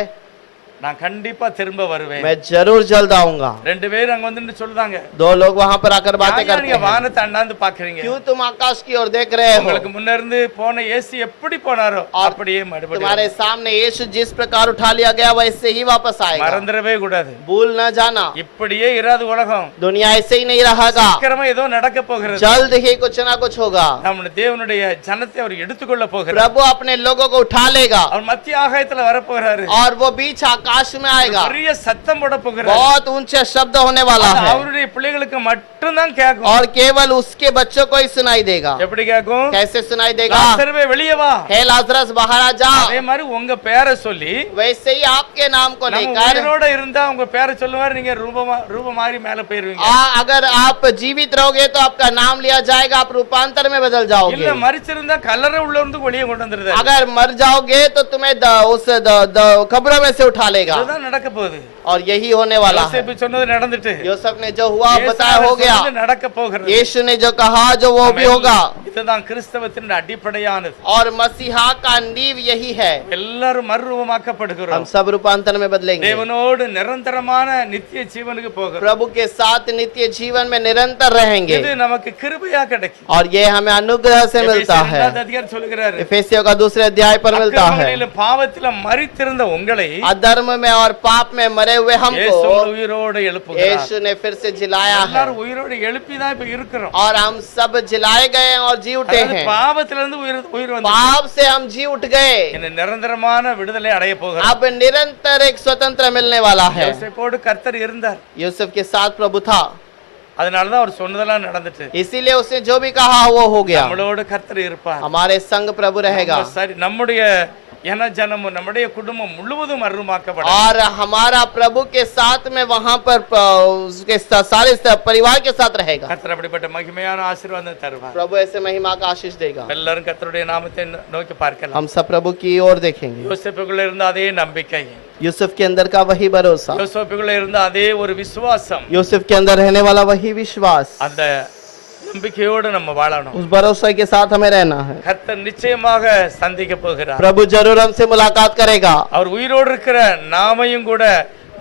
நான் கண்டிப்பா திரும்ப வருவேன். मैं जरूर जल्द आऊंगा। ரெண்டு பேரும் அங்க வந்து சொல்றாங்க, दो लोग वहां पर आकर बातें करते நீங்க हैं, வானத்தை அண்ணாந்து பாக்குறீங்க, क्यों तुम आकाश की ओर देख रहे हो? உங்களுக்கு முன்ன இருந்து போன இயேசு எப்படி போனாரோ அப்படியே மறுபடியும் तुम्हारे सामने यीशु जिस प्रकार उठा लिया गया वैसे ही वापस आएगा। மறந்துடவே கூடாது. भूल न जाना, இப்படியே இராது உலகம். दुनिया ऐसे ही नहीं रहेगा। சீக்கிரமா ஏதோ நடக்க போகிறது. जल्द ही कुछ ना कुछ होगा। நம்முடைய தேவனுடைய ஜனத்தை அவர் எடுத்துக்கொள்ள போகிறார். प्रभु अपने लोगों को उठा लेगा அவர் மத்திய ஆகாயத்துல வர போகிறாரு. और वो बीच आकाश में आएगा। பெரிய சத்தம் போட போகிறார். बहुत ऊंचे शब्द होने वाला है அவருடைய பிள்ளைகளுக்கு மட்டும் தான் கேட்கும். और केवल उसके बच्चों को ही सुनाई देगा। எப்படி கேட்கும்? कैसे सुनाई देगा? லாசருவே வெளியே வா. हे लाजरस बाहर आ जा। அதே மாதிரி உங்க பேரை சொல்லி, वैसे ही आपके नाम को நம்ம लेकर உயிரோட இருந்தா உங்க பேரை சொல்லுவாரு, நீங்க ரூபம் மாறி மேல போயிருவீங்க. अगर आप जीवित रहोगे तो आपका नाम लिया जाएगा, आप रूपांतर में बदल இல்ல जाओगे। மரிச்சிருந்தா கல்லறை உள்ள இருந்து வெளியே கொண்டு வந்துருது. अगर मर जाओगे तो तुम्हें उस कब्रों में से उठा लेगा இதுதான் நடக்க போகுது. और यही होने वाला है। யோசேப்பு சொன்னது நடந்துட்டு. यूसुफ ने जो हुआ இயேசு बताया हो गया। சொன்னது நடக்க போகிறது. यीशु ने जो कहा जो वो भी होगा। இதுதான் கிறிஸ்தவத்தின் அடிப்படையானது. और मसीहा का नींव यही है। எல்லாரும் மறுரூபமாக்கப்படுகிறோம். हम सब रूपांतर में बदलेंगे, தேவனோடு நிரந்தரமான நித்திய ஜீவனுக்கு போகிறோம். प्रभु के साथ नित्य जीवन में निरंतर रहेंगे இது நமக்கு கிருபையா கிடைக்கும். और ये हमें अनुग्रह से मिलता है। அதிகாரம் சொல்லுகிறாரு, इफिसियों का दूसरे अध्याय पर मिलता है, அக்கிரமங்களிலும் பாவத்திலும் மரித்திருந்த உங்களை अधर्म में और पाप में मरे हुए இயேசு हमको உயிரோடு எழுப்புகிறார். यीशु ने फिर से जिलाया है எல்லாரும் உயிரோடு எழுப்பி தான் இப்ப இருக்கிறோம். और हम सब जिलाए गए हैं और जी उठे அதாவது हैं। பாவத்திலிருந்து உயிர் வந்து पाप से हम जी उठ गए, இந்த நிரந்தரமான விடுதலை அடைய போகிறோம். अब निरंतर एक स्वतंत्र मिलने वाला है। யோசேப்போடு கர்த்தர் இருந்தார். यूसुफ के साथ प्रभु था, அதனாலதான் அவர் சொன்னதெல்லாம் நடந்துட்டு. इसीलिए उसने जो भी कहा वो हो गया। நம்மளோடு கர்த்தர் இருப்பார். हमारे संग प्रभु रहेगा சரி, நம்முடைய ஜனமும் நம்முடைய குடும்பம் முழுவதும் மறுரூபமாக்கப்படும். और हमारा प्रभु के साथ में वहां पर उसके सारे परिवार के साथ रहेगा। கர்த்தர் அப்படிப்பட்ட மகிமையான ஆசீர்வாதம் தருவார். प्रभु ऐसे महिमा का आशीष देगा। எல்லாரும் கர்த்தருடைய நாமத்தை நோக்கி பார்க்கலாம். हम सब प्रभु की ओर देखेंगे। யோசேப்புக்குள்ள இருந்த அதே நம்பிக்கை, यूसुफ के अंदर का वही भरोसा, யோசேப்புக்குள்ள இருந்த அதே ஒரு விசுவாசம், यूसुफ के अंदर रहने वाला वही विश्वास, அந்த நம்பிக்கையோடு நம்ம வாழணும். उस भरोसे के साथ हमें रहना है। கர்த்தர் நிச்சயமாக சந்திக்க போகிறார். प्रभु जरूर हमसे मुलाकात करेगा அவர் உயிரோடு இருக்கிற நாமையும் கூட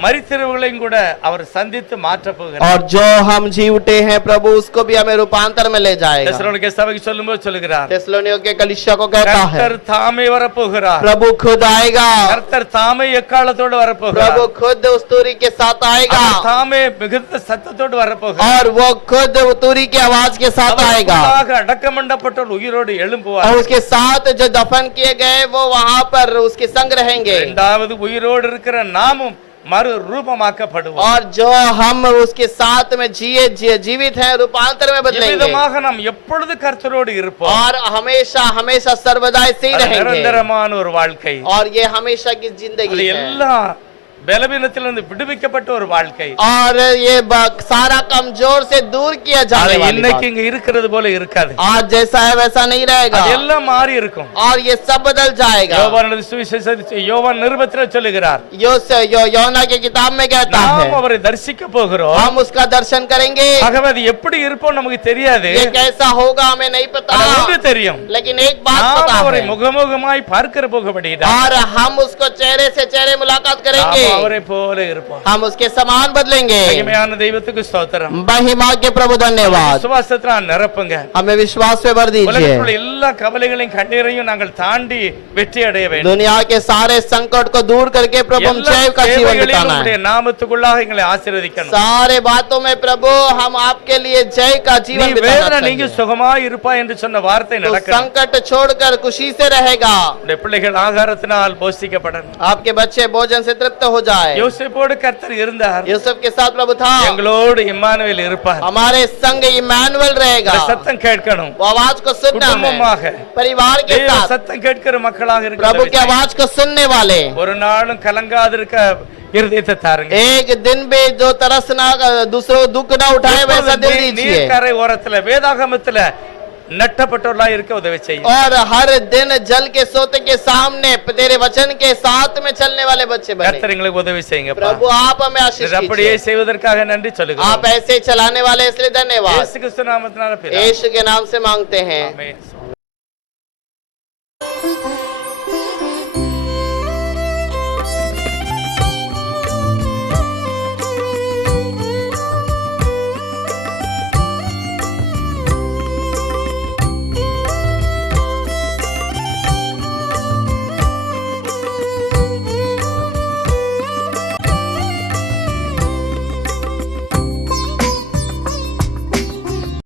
மரித்திருவங்களையும் கூட அவர் சந்தித்து மாற்ற போகிறார். और जो हम जी उठे हैं प्रभु उसको भी हमें रूपांतर में ले जाएगा। தெசலோனிக்கே சபைக்கு சொல்லும்போது சொல்லுகிறார், थिस्सलुनीकियों के कलीसिया को कहता है கர்த்தர் தாமே வரப்போகிறார். प्रभु खुद आएगा, கர்த்தர் தாமே எக்காலத்தோடு வரப்போகிறார். प्रभु खुद उस तुरी के साथ आएगा அவர் தாமே மிகுந்த சத்தத்தோடு வரப்போகிறார். और वो खुद तुरी की आवाज के साथ आएगा அவருக்காக அடக்கமண்டப்பட்டோர் உயிரோடு எழும்புவார். और उसके साथ जो दफन किए गए वो वहां पर उसके संग रहेंगे இரண்டாவது உயிரோடு இருக்கிற நாமும் மறு ரூபமாக்கப்படுவோம். और जो हम उसके साथ में जीवित हैं रूपांतर में बदलेंगे விதமாக நாம் எப்பொழுது கர்த்தரோடு இருப்போம். और हमेशा हमेशा सर्वदा ऐसे ही அது रहेंगे நிரந்தரமான ஒரு வாழ்க்கை. और ये हमेशा की அது जिंदगी है எல்லா பலவீனத்திலிருந்து விடுவிக்கப்பட்ட ஒரு வாழ்க்கை. और ये सारा कमजोर से दूर किया அது जाने वाली இன்னைக்கு बात। இங்க இருக்கிறது போல இருக்காது. आज जैसा है वैसा नहीं रहेगा அது எல்லாம் மாறி இருக்கும். और ये सब बदल जाएगा। யோவான் நிருபத்தில் சொல்லுகிறார், योना की किताब में कहता நாம் है அவரை தரிசிக்க போகிறோம். हम उसका दर्शन करेंगे। ஆகவே அது எப்படி இருப்போம் நமக்கு தெரியாது. ये कैसा होगा हमें नहीं पता, ஆனா ஒன்று தெரியும், लेकिन एक बात நாம் पता அவரை है முகமுகமாய் பார்க்கிற போகபடிதான் और हम उसको चेहरे से चेहरे मुलाकात करेंगे, நாம் அவரை போல இருப்போம். हम उसके समान बदलेंगे। மகிமையான தெய்வத்துக்கு ஸ்தோத்திரம். महिमा के प्रभु धन्यवाद। விசுவாசத்தினால் நிரப்புங்க. हमें विश्वास पे भर दीजिए। உலகத்தில் எல்லா கவலைகளையும் கண்ணீரையும் நாங்கள் தாண்டி வெற்றி அடைய வேண்டும். दुनिया के सारे संकट को दूर करके प्रभु हम எல்லா जय का जीवन தேவைகளையும் बिताना உம்முடைய है। நாமத்துக்குள்ளாக எங்களை ஆசீர்வதிக்கணும். सारे बातों में प्रभु हम आपके लिए जय का நீ जीवन வேதனை बिताना நீங்க चाहिए। சுகமாய் இருப்பாய் என்று சொன்ன வார்த்தை तो நடக்கணும். संकट छोड़कर खुशी से रहेगा। உம்முடைய பிள்ளைகள் ஆகாரத்தினால் போஷிக்கப்படணும். आपके बच्चे भोजन से तृप्त हो हो जाए। யோசேப்போடு கர்த்தர் இருந்தார், यूसुफ के साथ प्रभु था, எங்களோடு இம்மானுவேல் இருப்பார். हमारे संग इम्मानुएल रहेगा। இந்த சத்தம் கேட்கணும். वो आवाज को सुनना குடும்பமாக, है, परिवार के தேவ साथ, சத்தம் கேட்கிற மக்களாக प्रभु இருக்கிற की आवाज को सुनने वाले। ஒரு நாளும் கலங்காதிருக்க இருதயத்தை தாருங்க. एक दिन भी जो तरस ना, दूसरों को दुख ना उठाए, वैसा दिल दीजिए। நீர்க்கரை ஓரத்துல வேதாகமத்துல நட்டப்பட்டவர்களா இருக்க உதவி செய்யும். और हर दिन जल के सोते के सामने तेरे वचन के साथ में चलने वाले बच्चे बने। கர்த்தர் எங்களுக்கு உதவி செய்யுங்க. प्रभु आप हमें आशीष அப்படியே कीजिए। செய்வதற்காக நன்றி சொல்லுகிறோம். आप ऐसे चलाने वाले इसलिए धन्यवाद। இயேசு கிறிஸ்து நாமத்தினால பிதாவே. यीशु के नाम से मांगते हैं। ஆமென்.